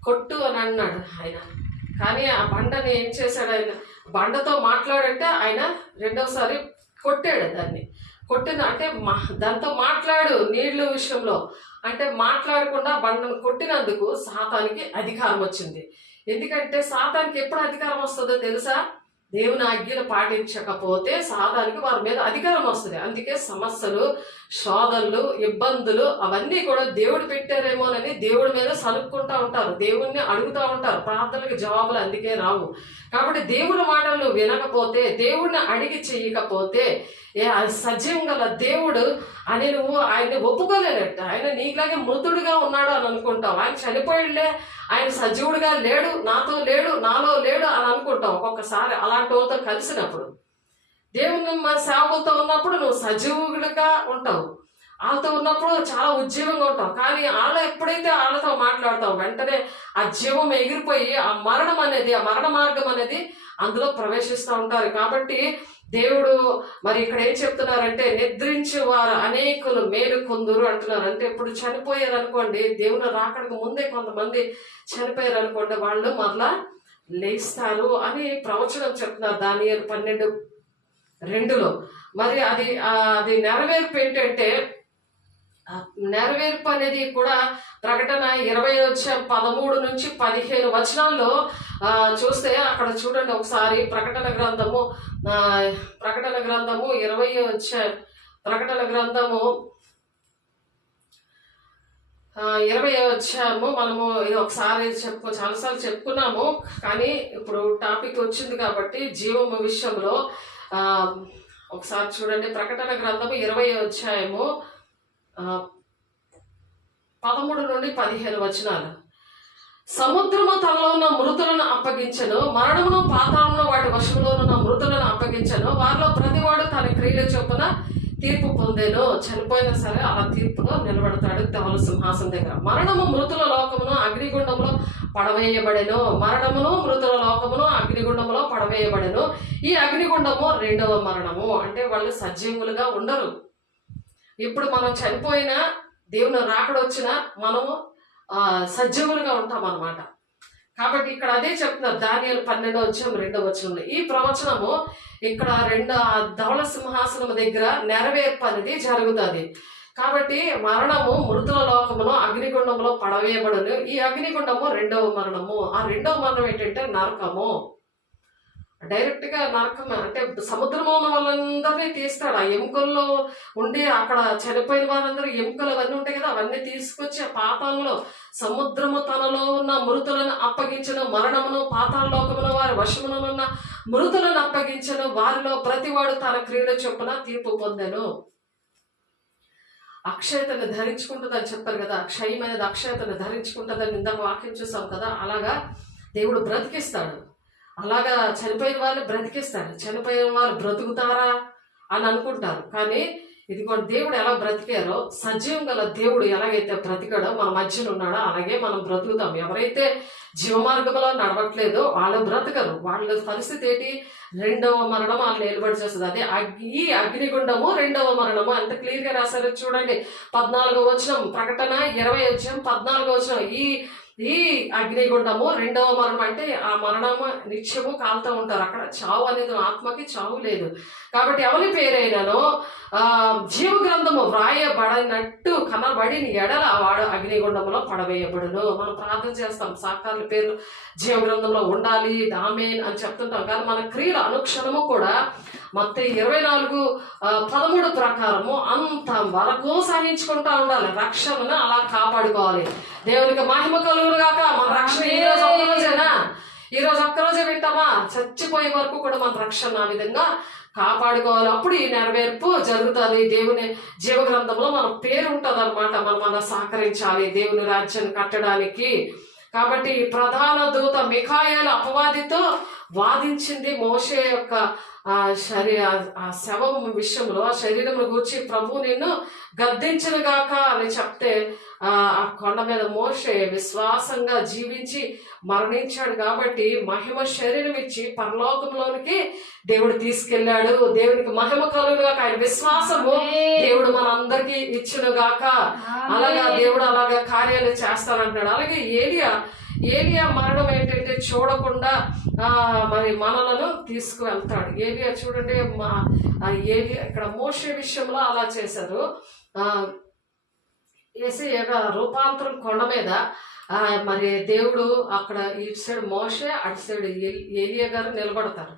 కొట్టు అని అన్నాడు ఆయన. కానీ ఆ బండని ఏం చేశాడు? ఆయన బండతో మాట్లాడంటే ఆయన రెండవసారి కొట్టాడు. దాన్ని కొట్టిన అంటే దాంతో మాట్లాడు నీళ్ళ విషయంలో అంటే మాట్లాడకుండా బండను కొట్టినందుకు సాతానికి అధికారం వచ్చింది. ఎందుకంటే సాతానికి ఎప్పుడు అధికారం వస్తుందో తెలుసా? దేవుని ఆజ్ఞలు పాటించకపోతే సాతానికి వారి మీద అధికారం వస్తుంది. అందుకే సమస్యలు, శోధనలు, ఇబ్బందులు అవన్నీ కూడా దేవుడు పెట్టారేమోనని దేవుడి మీద సనుక్కుంటా ఉంటారు, దేవుణ్ణి అడుగుతూ ఉంటారు. ప్రార్థనలకు జవాబులు అందుకే రావు. కాబట్టి దేవుడి మాటలు వినకపోతే, దేవుడిని అడిగి చేయకపోతే సజీవం గల దేవుడు అని నువ్వు ఆయన్ని ఒప్పుకోలేనట్ట. ఆయన నీకులాగే మృతుడుగా ఉన్నాడు అని అనుకుంటావు. ఆయన చనిపోయిలే, ఆయన సజీవుడిగా లేడు, నాతో లేడు, నాలో లేడు అని అనుకుంటావు. ఒక్కొక్కసారి అలాంటి వాళ్ళతో కలిసినప్పుడు, దేవుని మన సేవకులతో ఉన్నప్పుడు నువ్వు సజీవుడిగా ఉంటావు, వాళ్ళతో ఉన్నప్పుడు చాలా ఉజ్జీవంగా ఉంటావు. కానీ ఎప్పుడైతే వాళ్ళతో మాట్లాడతావు వెంటనే ఆ జీవం ఎగిరిపోయి ఆ మరణం అనేది, ఆ మరణ మార్గం అనేది అందులో ప్రవేశిస్తూ ఉంటారు. కాబట్టి దేవుడు మరి ఇక్కడ ఏం చెప్తున్నారంటే, నిద్రించే వారు అనేకులు మేలు కొందరు అంటున్నారు. అంటే ఇప్పుడు చనిపోయారు అనుకోండి, దేవుని రాకడానికి ముందే కొంతమంది చనిపోయారు అనుకోండి, వాళ్ళు మరలా లేస్తారు అని ప్రవచనం చెప్తున్నారు దానియేలు 12:2. మరి అది నెరవేర్పు ఏంటంటే, నెరవేర్పు అనేది కూడా ప్రకటన 20:13 నుంచి 15 వచనాల్లో చూస్తే అక్కడ చూడండి ఒకసారి. ప్రకటన గ్రంథము 20 అధ్యాయము మనము ఇది ఒకసారి చాలాసార్లు చెప్పుకున్నాము. కానీ ఇప్పుడు టాపిక్ వచ్చింది కాబట్టి జీవము విషయంలో ఒకసారి చూడండి. ప్రకటన గ్రంథము 20 అధ్యాయము 13 నుండి 15 వచనాలు. సముద్రము తనలో ఉన్న మృతులను అప్పగించను, మరణమును పాతాళమును వాటి వశములో ఉన్న మృతులను అప్పగించను, వారిలో ప్రతివాడు తన క్రియల చొప్పున తీర్పు పొందేను. చనిపోయినా సరే అలా తీర్పులో నిలబడతాడు దేవుని సింహాసనం దగ్గర. మరణము మృతుల లోకమును అగ్నిగుండములో పడవేయబడెను, మరణమును మృతుల లోకమును అగ్నిగుండములో పడవేయబడెను. ఈ అగ్నిగుండము రెండవ మరణము. అంటే వాళ్ళు సజీవులుగా ఉండరు. ఇప్పుడు మనం చనిపోయినా దేవుని రాకడొచ్చినా మనము సజీవులుగా ఉంటాం అన్నమాట. కాబట్టి ఇక్కడ అదే చెప్తున్నారు దానియేలు 12:2. ఈ ప్రవచనము ఇక్కడ ధవళ సింహాసనం దగ్గర నెరవేర్పు అనేది జరుగుతుంది. కాబట్టి మరణము మృతుల లోకములో అగ్నిగుండములో పడవేయబడును. ఈ అగ్నిగుండము రెండవ మరణము. ఆ రెండవ మరణం ఏంటంటే నరకము. డైరెక్ట్ గా నరకం అంటే సముద్రంలో ఉన్న వాళ్ళందరినీ తీస్తాడు. ఆ ఎముకల్లో ఉండి అక్కడ చనిపోయిన వారందరూ ఎముకలు అవన్నీ ఉంటాయి కదా, అవన్నీ తీసుకొచ్చి ఆ పాతాళంలో సముద్రము తనలో ఉన్న మృతులను అప్పగించను, మరణమును పాతాళలోకమును వారి వశమునున్న మృతులను అప్పగించను, వారిలో ప్రతివాడు తన క్రియల చొప్పున తీర్పు పొందెను. అక్షయతను ధరించుకుంటుందని చెప్పారు కదా, క్షయం అనేది అక్షయతను ధరించుకుంటుందని ఇందాక వాక్యం చూసాం కదా. అలాగా దేవుడు బ్రతికిస్తాడు. అలాగా చనిపోయిన వాళ్ళు బ్రతికిస్తాడు. చనిపోయిన వాళ్ళు బ్రతుకుతారా అని అనుకుంటారు. కానీ ఇదిగోండి దేవుడు ఎలా బ్రతికారో, సజీవం గల దేవుడు ఎలాగైతే బ్రతికాడో మన మధ్యన ఉన్నాడో అలాగే మనం బ్రతుకుతాం. ఎవరైతే జీవమార్గంలో నడవట్లేదో వాళ్ళు బ్రతకరు. వాళ్ళ పరిస్థితి ఏంటి? రెండవ మరణం వాళ్ళని నిలబడి చేస్తుంది. అదే ఈ అగ్నిగుండము రెండవ మరణము. అంత క్లియర్ గా రాశారు చూడండి. 14వ వచనం, ప్రకటన 20:14 వచనం. ఈ అగ్నిగుండము రెండవ మరణం. అంటే ఆ మరణము నిత్యము కాలుతూ ఉంటారు. అక్కడ చావు అనేది, ఆత్మకి చావు లేదు. కాబట్టి ఎవరి పేరైనానో జీవ గ్రంథం లేఖనము వ్రాయబడినట్టు కనబడిన ఎడల వాడు అగ్నిగుండంలో పడవేయబడును. మనం ప్రార్థన చేస్తాం, సాకార్ల పేరు జీవ గ్రంథంలో ఉండాలి, ఆమేన్ అని చెప్తుంటాం. కానీ మన క్రియల అనుక్షణము కూడా మత్తయి 24:13 ప్రకారము అంత వరకు సహించుకుంటా ఉండాలి. రక్షణను అలా కాపాడుకోవాలి. దేవునికి మహిమ కలుగును గాక. మన రక్షణ ఈ రోజు ఒక్కరోజేనా? ఈ రోజు ఒక్కరోజే వింటామా? చచ్చిపోయే వరకు కూడా మన రక్షణ ఆ విధంగా కాపాడుకోవాలి. అప్పుడు ఈ నెరవేర్పు జరుగుతుంది. దేవుని జీవ గ్రంథంలో మన పేరు ఉంటుంది అనమాట. మనం అలా సహకరించాలి దేవుని రాజ్యాన్ని కట్టడానికి. కాబట్టి ఈ ప్రధాన దూత మిఖాయేలు అపవాదితో వాదించింది మోషే యొక్క ఆ శవం విషయంలో, ఆ శరీరం గూర్చి ప్రభు నిన్ను గద్దించునుగాక అని చెప్తే ఆ కొండ మీద మోషే విశ్వాసంగా జీవించి మరణించాడు. కాబట్టి మహిమ శరీరం ఇచ్చి పరలోకంలోనికి దేవుడు తీసుకెళ్లాడు. దేవునికి మహిమ కలుగునుగాక. ఆయన విశ్వాసము దేవుడు మనందరికీ ఇచ్చునుగాక. అలాగా దేవుడు అలాగా కార్యాలు చేస్తానంటాడు. అలాగే ఏలియా మరణం ఏంటంటే చూడకుండా మరి మనలను తీసుకువెళ్తాడు. ఏలియా చూడండి, ఏలియా ఇక్కడ మోషే విషయంలో అలా చేశారు. యేసయ్య రూపాంతరం కొండ మీద మరి దేవుడు అక్కడ ఇటు సైడ్ మోషే, అటు సైడ్ ఏలియా గారు నిలబడతారు.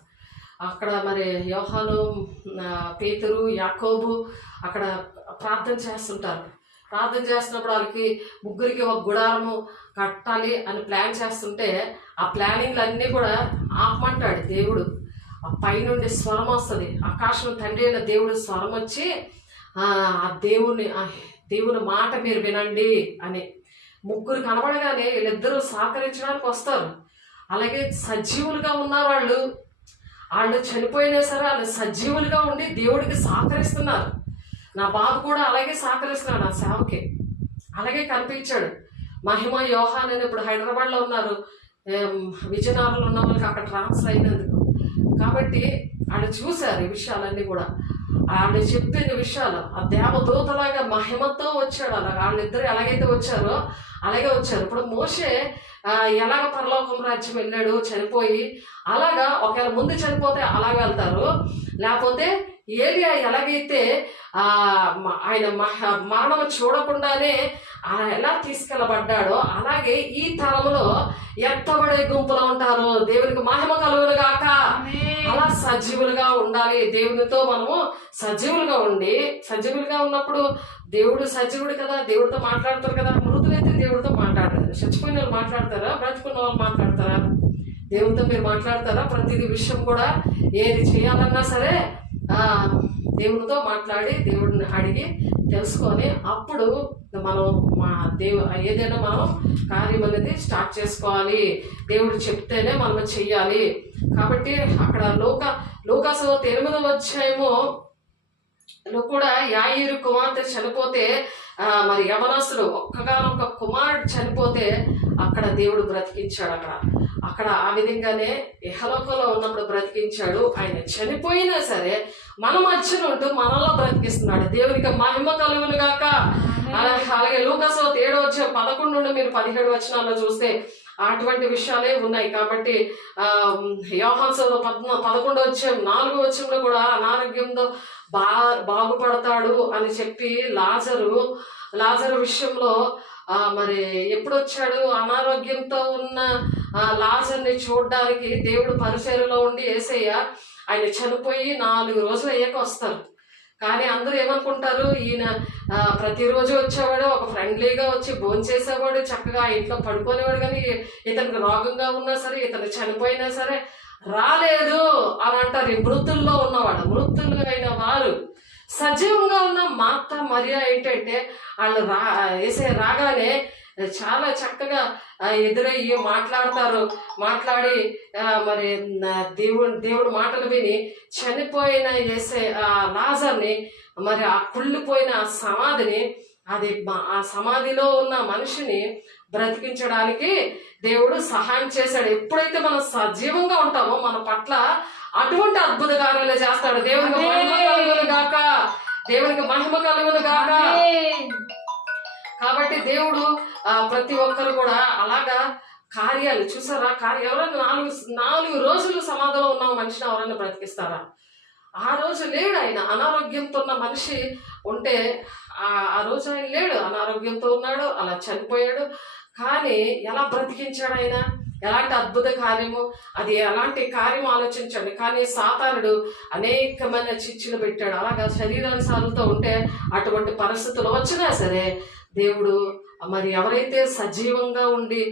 అక్కడ మరి యోహాను, పేతురు, యాకోబు అక్కడ ప్రార్థన చేస్తుంటారు. ప్రార్థన చేస్తున్నప్పుడు వాళ్ళకి ముగ్గురికి ఒక గుడారము కట్టాలి అని ప్లాన్ చేస్తుంటే ఆ ప్లానింగ్లు అన్నీ కూడా ఆపమంటాడు దేవుడు. ఆ పైనుండి స్వరం వస్తుంది. ఆకాశం తండ్రి అయిన దేవుడు స్వరం వచ్చి ఆ దేవుని మాట మీరు వినండి అని. ముగ్గురు కనబడగానే వీళ్ళిద్దరూ సహకరించడానికి వస్తారు. అలాగే సజీవులుగా ఉన్నారు వాళ్ళు చనిపోయినా సరే వాళ్ళు సజీవులుగా ఉండి దేవుడికి సహకరిస్తున్నారు. నా బాబు కూడా అలాగే సహకరిస్తున్నాడు, నా సేవకి అలాగే కనిపించాడు. మహిమ యోహాన్ అని ఇప్పుడు హైదరాబాద్లో ఉన్నారు, విజయనగరంలో ఉన్న వాళ్ళకి అక్కడ ట్రాన్స్ఫర్ అయినందుకు. కాబట్టి వాళ్ళు చూశారు ఈ విషయాలన్నీ కూడా. వాళ్ళు చెప్పిన విషయాలు ఆ దేవదూతలాగా మహిమతో వచ్చాడు. అలాగా వాళ్ళిద్దరు ఎలాగైతే వచ్చారో అలాగే వచ్చారు. ఇప్పుడు మోషే ఎలాగ పరలోకం రాజ్యం వెళ్ళాడు చనిపోయి, అలాగా ఒకవేళ ముందు చనిపోతే అలాగ వెళ్తారు. లేకపోతే ఏలియా ఎలాగైతే ఆయన మరణం చూడకుండానే ఎలా తీసుకెళ్ళబడ్డాడో అలాగే ఈ తరంలో ఎత్తబడే గుంపులో ఉంటారు. దేవునికి మహిమ కలుగును గాక. అలా సజీవులుగా ఉండాలి. దేవునితో మనము సజీవులుగా ఉండి, సజీవులుగా ఉన్నప్పుడు దేవుడు సజీవుడు కదా, దేవుడితో మాట్లాడతారు కదా. మృతులైతే దేవుడితో మాట్లాడతారు. చచ్చిపోయిన వాళ్ళు మాట్లాడతారా? బ్రతుకున్న వాళ్ళు మాట్లాడతారా? దేవుడితో మీరు మాట్లాడతారా? ప్రతిదీ విషయం కూడా ఏది చేయాలన్నా సరే దేవునితో మాట్లాడి దేవుడిని అడిగి తెలుసుకొని అప్పుడు మనం ఏదైనా మనం కార్యం అనేది స్టార్ట్ చేసుకోవాలి. దేవుడు చెప్తేనే మనం చెయ్యాలి. కాబట్టి అక్కడ లూకాసు 8వ అధ్యాయము కూడా యాయీరు కుమార్తె చనిపోతే మరి యవనస్తుడు ఒక్కగానొక్క కుమారుడు చనిపోతే అక్కడ దేవుడు బ్రతికించాడు. అక్కడ ఆ విధంగానే ఇహలోకంలో ఉన్నప్పుడు బ్రతికించాడు. ఆయన చనిపోయినా సరే మన మధ్యన ఉంటూ మనలో బ్రతికిస్తున్నాడు. దేవునికి మహిమ కలుగును గాక. అలాగే లూకాసు 7వ అధ్యాయం 11 నుండి మీరు 17 వచనాల్లో చూస్తే అటువంటి విషయాలే ఉన్నాయి. కాబట్టి యోహాను సువార్త 11వ అధ్యాయం 4వ వచనంలో కూడా అనారోగ్యంతో బాగుపడతాడు అని చెప్పి లాజరు విషయంలో మరి ఎప్పుడు వచ్చాడు? అనారోగ్యంతో ఉన్న లాజర్ని చూడడానికి దేవుడు పరిచర్యలో ఉండి యేసయ్య ఆయన చనిపోయి 4 రోజులు అయ్యాక వస్తారు. కానీ అందరూ ఏమనుకుంటారు, ఈయన ప్రతిరోజు వచ్చేవాడు, ఒక ఫ్రెండ్లీగా వచ్చి భోంచేసేవాడు, చక్కగా ఇంట్లో పడుకునేవాడు. కానీ ఇతనికి రోగంగా ఉన్నా సరే, ఇతను చనిపోయినా సరే రాలేదు అని అంటారు. మృతుల్లో ఉన్నవాడు, మృతులు అయిన వారు సజీవంగా ఉన్న మార్తా మరియా ఏంటంటే వాళ్ళు యేసయ్య రాగానే చాలా చక్కగా ఎదురయ్యి మాట్లాడి మరి దేవుడు మాటలు విని చనిపోయిన లాజర్ని మరి ఆ కుళ్ళిపోయిన సమాధిని ఆ సమాధిలో ఉన్న మనిషిని బ్రతికించడానికి దేవుడు సహాయం చేశాడు. ఎప్పుడైతే మనం సజీవంగా ఉంటామో మన పట్ల అటువంటి అద్భుత కార్యాలు చేస్తాడు. దేవునికి మహిమ కలుగును గాక. దేవునికి మహిమ కలుగును గాక. కాబట్టి దేవుడు ప్రతి ఒక్కరు కూడా అలాగా కార్యాలు చూసారా? ఎవరైనా 4 రోజులు సమాధిలో ఉన్న మనిషిని ఎవరైనా బ్రతికిస్తారా? ఆ రోజు లేడు ఆయన. అనారోగ్యంతో ఉన్న మనిషి ఉంటే ఆ రోజు ఆయన లేడు, అనారోగ్యంతో ఉన్నాడు, అలా చనిపోయాడు. కానీ ఎలా బ్రతికించాడు ఆయన, ఎలాంటి అద్భుత కార్యము, అది ఎలాంటి కార్యం ఆలోచించండి. కానీ సాతానుడు అనేకమైన చిచ్చులు పెట్టాడు. అలాగా శరీరానుసారులతో ఉంటే అటువంటి పరిస్థితులు వచ్చినా సరే దేవుడు మరి ఎవరైతే సజీవంగా ఉండి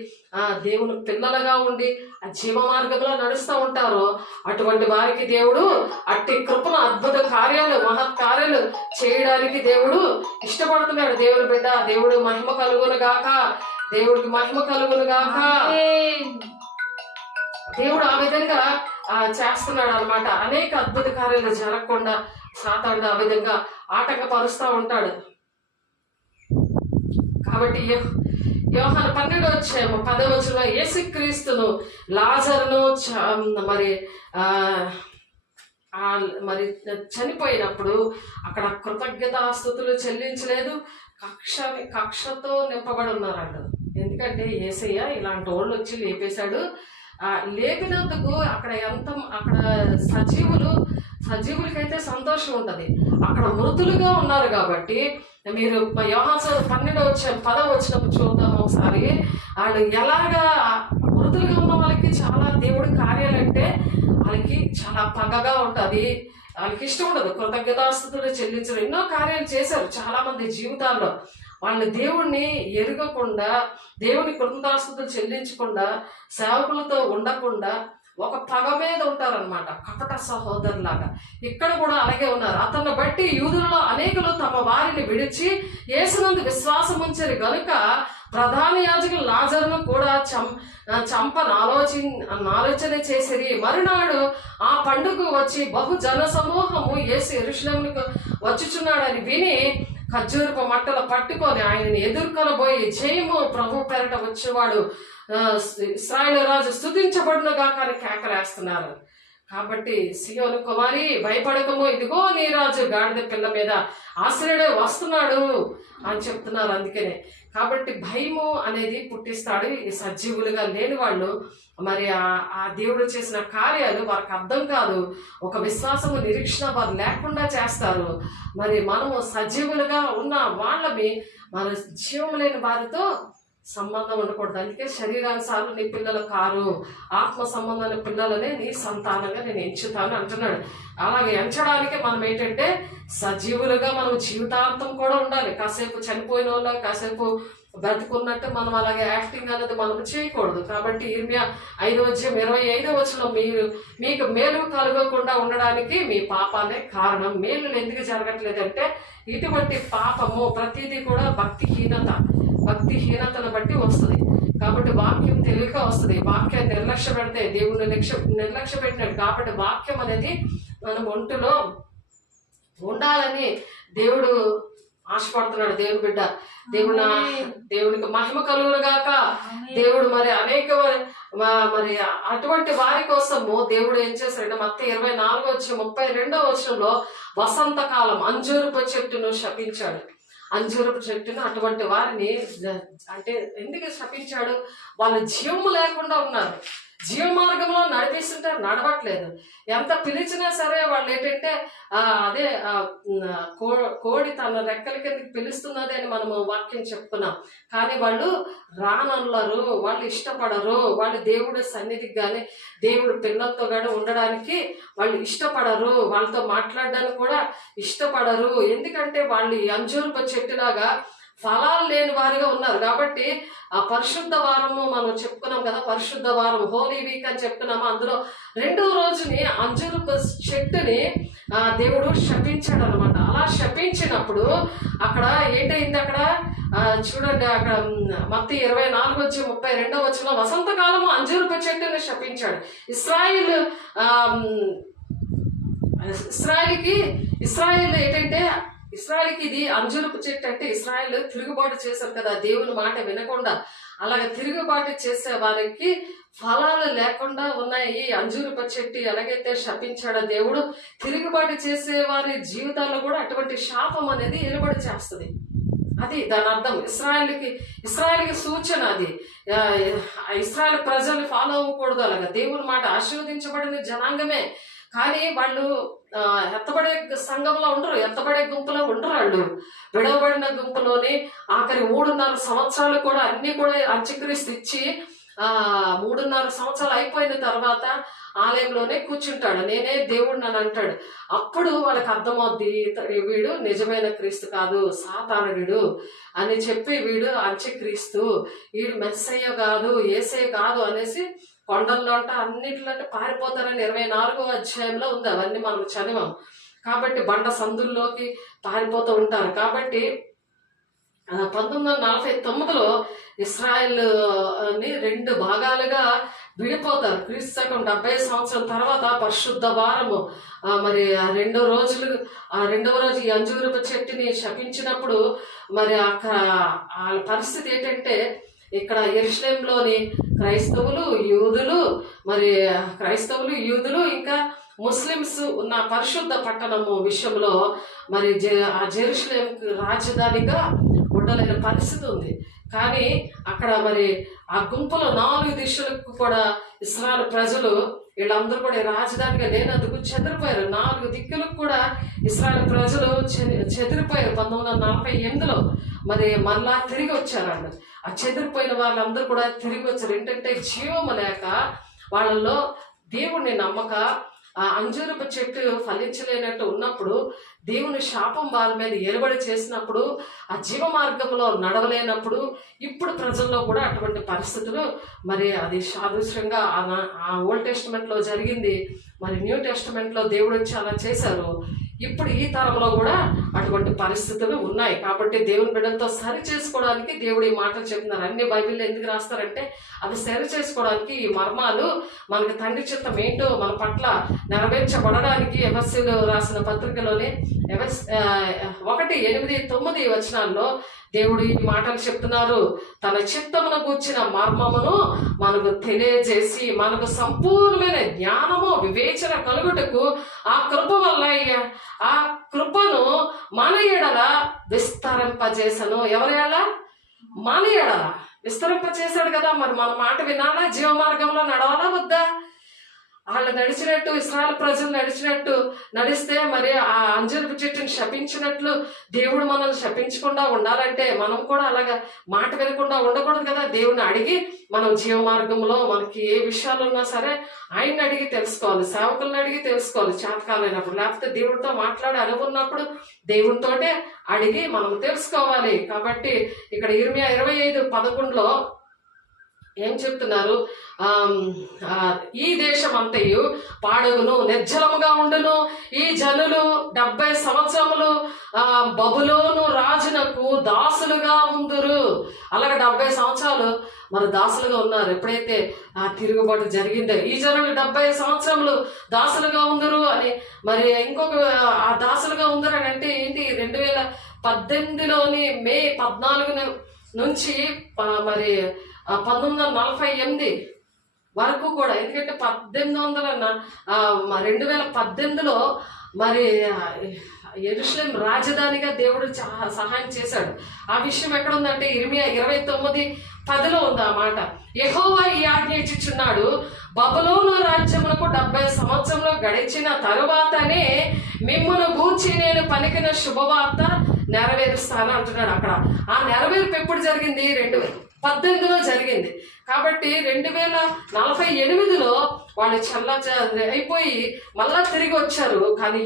దేవుని పిల్లలుగా ఉండి ఆ జీవ మార్గంలో నడుస్తూ ఉంటారో అటువంటి వారికి దేవుడు అట్టి కృపను, అద్భుత కార్యాలు, మహత్ కార్యాలు చేయడానికి దేవుడు ఇష్టపడుతున్నాడు. దేవుని బిడ్డ, దేవుడు మహిమ కలుగును గాక, దేవుడికి మహిమ కలుగును గాక. దేవుడు ఆ విధంగా చేస్తున్నాడు అన్నమాట. అనేక అద్భుత కార్యాలు జరగకుండా సాతానుడు ఆ విధంగా ఆటంకపరుస్తూ ఉంటాడు. కాబట్టి యోహాను 12:10 యేసుక్రీస్తును లాజరును మరి చనిపోయినప్పుడు అక్కడ కృతజ్ఞతాస్తుతులు చెల్లించలేదు, కక్షతో నింపబడి ఉన్నారంట. ఎందుకంటే యేసయ్య ఇలాంటి వాళ్ళు వచ్చి లేపేశాడు. లేపినందుకు అక్కడ సజీవులకైతే సంతోషం ఉంటుంది. అక్కడ మృతులుగా ఉన్నారు కాబట్టి మీరు యోహాను 12:10 చూద్దాం ఒకసారి. వాళ్ళు ఎలాగా మృతులుగా ఉన్న వాళ్ళకి చాలా దేవుడి కార్యాలంటే వాళ్ళకి చాలా పగగా ఉంటుంది, వాళ్ళకి ఇష్టం ఉండదు. కృతజ్ఞతాస్తుతులు చెల్లించడం, ఎన్నో కార్యాలు చేశారు చాలా మంది జీవితాల్లో. వాళ్ళు దేవుణ్ణి ఎరగకుండా, దేవుని కృతజ్ఞతాస్తుతులు చెల్లించకుండా, సేవకులతో ఉండకుండా ఒక పగ మీద ఉంటారనమాట, కపట సహోదరులాగా. ఇక్కడ కూడా అలాగే ఉన్నారు. అతన్ని బట్టి యూదులలో అనేకులు తమ వారిని విడిచి యేసునందు విశ్వాసం ఉంచారు గనుక ప్రధాన యాజకులు లాజరును కూడా చంపని ఆలోచన చేసిరి. మరునాడు ఆ పండుగ వచ్చి బహు జన సమూహము యేసు యెరూషలేమునకు వచ్చుచున్నాడని విని ఖర్జూరపు మట్టలు పట్టుకొని ఆయనని ఎదుర్కొనబోయి, జయము ప్రభు పేరట వచ్చేవాడు ఇశ్రాయేలు రాజు స్తుతించబడునుగా కానీ కేకలేస్తున్నారు. కాబట్టి సియోను కుమారి భయపడకము, ఇదిగో నీ రాజు గాడిద పిల్ల మీద ఆశ్రయుడే వస్తున్నాడు అని చెప్తున్నారు. అందుకనే కాబట్టి భయము అనేది పుట్టిస్తాడు. ఈ సజీవులుగా లేని వాళ్ళు మరి ఆ దేవుడు చేసిన కార్యాలు వారికి అర్థం కాదు. ఒక విశ్వాసము, నిరీక్షణ వారు లేకుండా చేస్తారు. మరి మనము సజీవులుగా ఉన్న వాళ్ళని మన జీవం లేని వారితో సంబంధం ఉండకూడదు. అందుకే శరీరానుసారం నీ పిల్లలు కారు, ఆత్మ సంబంధాల పిల్లలనే నీ సంతానంగా నేను ఎంచుతాను అంటున్నాడు. అలాగే ఎంచడానికి మనం ఏంటంటే సజీవులుగా మనం జీవితాంతం కూడా ఉండాలి. కాసేపు చనిపోయిన వాళ్ళ, కాసేపు బ్రతుకున్నట్టు మనం అలాగే యాక్టింగ్ అనేది మనం చేయకూడదు. కాబట్టి ఇర్మియా 5:25 మీకు మేలు కలగకుండా ఉండడానికి మీ పాపాలే కారణం. మేలు ఎందుకు జరగట్లేదంటే ఇటువంటి పాపము ప్రతిదీ కూడా భక్తిహీనతను బట్టి వస్తుంది. కాబట్టి వాక్యం తెలియక వస్తుంది. వాక్యాన్ని నిర్లక్ష్య పెడితే దేవుణ్ణి నిర్లక్ష్య పెట్టినట్టు. కాబట్టి వాక్యం అనేది మనం ఒంటిలో ఉండాలని దేవుడు ఆశపడుతున్నాడు. దేవుని బిడ్డ, దేవునికి మహిమ కలుగునుగాక. దేవుడు మరి అనేక మరి అటువంటి వారి కోసము దేవుడు ఏం చేశాడంటే మత్తయి 24:32 వసంతకాలం అంజూరపు చెట్టును శపించాడు. అంజూరపు చెట్టును అటువంటి వారిని అంటే ఎందుకు శపించాడు? వాళ్ళు జీవము లేకుండా ఉన్నారు. జీవ మార్గంలో నడిపిస్తుంటే నడవట్లేదు. ఎంత పిలిచినా సరే వాళ్ళు ఏంటంటే అదే కోడి తన రెక్కల కిందకి పిలుస్తున్నది అని మనము వాక్యం చెప్పుకున్నాం. కానీ వాళ్ళు రానన్నారు, వాళ్ళు ఇష్టపడరు. వాళ్ళు దేవుడి సన్నిధికి కానీ దేవుడి పిల్లలతో కానీ ఉండడానికి వాళ్ళు ఇష్టపడరు. వాళ్ళతో మాట్లాడడానికి కూడా ఇష్టపడరు. ఎందుకంటే వాళ్ళు అంజూరపు చెట్టులాగా ఫలాలు లేని వారిగా ఉన్నారు. కాబట్టి ఆ పరిశుద్ధ వారము మనం చెప్పుకున్నాం కదా, పరిశుద్ధ వారం, హోలీ వీక్ అని చెప్పుకున్నాము. అందులో 2వ రోజుని అంజూరపు చెట్టుని దేవుడు శపించాడు అనమాట. అలా శపించినప్పుడు అక్కడ ఏంటైంది? అక్కడ చూడండి, అక్కడ మత్తయి 24:32 వసంతకాలము అంజూరపు చెట్టుని శపించాడు. ఇశ్రాయేల్ ఏంటంటే ఇశ్రాయేల్కి ఇది అంజూరపు చెట్టు అంటే ఇశ్రాయేల్ తిరుగుబాటు చేశారు కదా, దేవుని మాట వినకుండా. అలాగే తిరుగుబాటు చేసే వారికి ఫలాలు లేకుండా ఉన్నాయి. అంజూరపు చెట్టు ఎలాగైతే శపించాడో దేవుడు, తిరుగుబాటు చేసే వారి జీవితాల్లో కూడా అటువంటి శాపం అనేది ఎలుబడి చేస్తుంది. అది దాని అర్థం. ఇశ్రాయేల్కి సూచన అది. ఇశ్రాయేల్ ప్రజలు ఫాలో అవ్వకూడదు. అలాగా దేవుని మాట ఆశీర్వదించబడిన జనాంగమే. కానీ వాళ్ళు ఎత్తబడే సంఘంలో ఉండరు, ఎత్తబడే గుంపులో ఉండరు. వాళ్ళు విడవబడిన గుంపులోని ఆఖరి 3.5 సంవత్సరాలు కూడా అన్ని కూడా అంత్యక్రీస్తు ఇచ్చి 3.5 సంవత్సరాలు అయిపోయిన తర్వాత ఆలయంలోనే కూర్చుంటాడు. నేనే దేవుడిని అని అంటాడు. అప్పుడు వాళ్ళకి అర్థమవుద్ది వీడు నిజమైన క్రీస్తు కాదు, సాతానుడు అని చెప్పి వీడు అంత్యక్రీస్తు, వీడు మెస్సయ్య కాదు, యేసయ్య కాదు అనేసి కొండల్లో అంటే అన్నిట్లో అంటే పారిపోతారని 24వ అధ్యాయంలో ఉంది. అవన్నీ మనం చదివాం. కాబట్టి బండ సందుల్లోకి పారిపోతూ ఉంటారు. కాబట్టి 1949లో ఇస్రాయెల్ని 2 భాగాలుగా విడిపోతారు. క్రీస్తు శకం 70 సంవత్సరం తర్వాత పరిశుద్ధ వారము మరి రెండవ రోజు ఈ అంజూరపు చెట్టుని శపించినప్పుడు మరి అక్కడ వాళ్ళ పరిస్థితి ఏంటంటే, ఇక్కడ యెరూషలేంలోని క్రైస్తవులు యూదులు ఇంకా ముస్లిమ్స్ ఉన్న పరిశుద్ధ పట్టణము విషయంలో మరి ఆ జెరూషలేంకి రాజధానిగా ఉండలేని పరిస్థితి ఉంది. కానీ అక్కడ మరి ఆ గుంపులో 4 దిశలకు కూడా ఇశ్రాయేలు ప్రజలు వీళ్ళందరూ కూడా రాజధానిగా లేనందుకు చెదిరిపోయారు. 4 దిక్కులకు కూడా ఇశ్రాయేలు ప్రజలు చెదిరిపోయారు. 1948లో మరి మళ్ళా తిరిగి వచ్చారండి. ఆ చెదిరిపోయిన వాళ్ళందరూ కూడా తిరిగి వచ్చారు. ఏంటంటే జీవము లేక వాళ్ళలో దేవుణ్ణి నమ్మక ఆ అంజూరపు చెట్టు ఫలించలేనట్టు ఉన్నప్పుడు, దేవుని శాపం వాళ్ళ మీద ఏలుబడి చేసినప్పుడు, ఆ జీవ మార్గంలో నడవలేనప్పుడు ఇప్పుడు ప్రజల్లో కూడా అటువంటి పరిస్థితులు మరి అది సాదృశ్యంగా ఆ ఓల్డ్ టెస్టిమెంట్లో జరిగింది. మరి న్యూ టెస్టిమెంట్లో దేవుడు వచ్చి అలా చేశారు. ఇప్పుడు ఈ తరంలో కూడా అటువంటి పరిస్థితులు ఉన్నాయి. కాబట్టి దేవుని బిడ్డలతో సరి చేసుకోవడానికి దేవుడు ఈ మాటలు చెప్తున్నారు. అన్ని బైబిల్లో ఎందుకు రాస్తారంటే అవి సరి చేసుకోవడానికి, ఈ మర్మాలు మనకి తండ్రి చిత్తం ఏంటో మన పట్ల నెరవేర్చబడడానికి ఎఫెసీయులు రాసిన పత్రికలోనే 1:8-9 వచనాల్లో దేవుడు ఈ మాటలు చెప్తున్నారు. తన చిత్తమును గూర్చిన మర్మమును మనకు తెలియజేసి మనకు సంపూర్ణమైన జ్ఞానము వివేచన కలుగుటకు ఆ కృప వల్ల ఆ కృపను మన ఎడల విస్తరింపజేసను. ఎవరి ఎడల? మన ఎడల విస్తరింపజేశాడు కదా. మరి మన మాట వినాలా? జీవ మార్గంలో నడవాలా వద్దా? వాళ్ళు నడిచినట్టు, ఇశ్రాయేలు ప్రజలు నడిస్తే మరి ఆ అంజూరపు చెట్టుని శపించినట్లు దేవుడు మనల్ని శపించకుండా ఉండాలంటే మనం కూడా అలాగా మాట వినకుండా ఉండకూడదు కదా. దేవుని అడిగి మనం జీవ మార్గంలో మనకి ఏ విషయాలు ఉన్నా సరే ఆయన్ని అడిగి తెలుసుకోవాలి, సేవకులను అడిగి తెలుసుకోవాలి చేతకాలైనప్పుడు. లేకపోతే దేవుడితో మాట్లాడి అనుకున్నప్పుడు దేవునితోటే అడిగి మనం తెలుసుకోవాలి. కాబట్టి ఇక్కడ ఇర్మియా 25:11లో ఏం చెప్తున్నారు? ఈ దేశం అంతయు పాడుగును, నిర్జలముగా ఉండును. ఈ జనులు 70 సంవత్సరములు బబులోను రాజునకు దాసులుగా ఉందురు. అలాగే 70 సంవత్సరాలు మరి దాసులుగా ఉన్నారు. ఎప్పుడైతే ఆ తిరుగుబాటు జరిగిందో ఈ జనులు 70 సంవత్సరములు దాసులుగా ఉందరు అని. మరి ఇంకొక ఆ దాసులుగా ఉందరు అని అంటే ఏంటి? 2018లోని మే 14 నుంచి మరి 1948 వరకు కూడా, ఎందుకంటే 2018లో మరి యెరూషలేం రాజధానిగా దేవుడు సహాయం చేశాడు. ఆ విషయం ఎక్కడ ఉందంటే ఇర్మియా 29:10లో ఉంది ఆ మాట. యెహోవా ఈ ఆజ్ఞ ఇచ్చుచున్నాడు, బబులోను రాజ్యమునకు 70 సంవత్సరంలో గడిచిన తరువాతనే మిమ్మును గూర్చి నేను పలికిన శుభవార్త నెరవేరుస్తాను అంటున్నాడు. అక్కడ ఆ నెరవేర్పు ఎప్పుడు జరిగింది? 2018లో జరిగింది. కాబట్టి 2048లో వాళ్ళు అయిపోయి మళ్ళా తిరిగి వచ్చారు. కానీ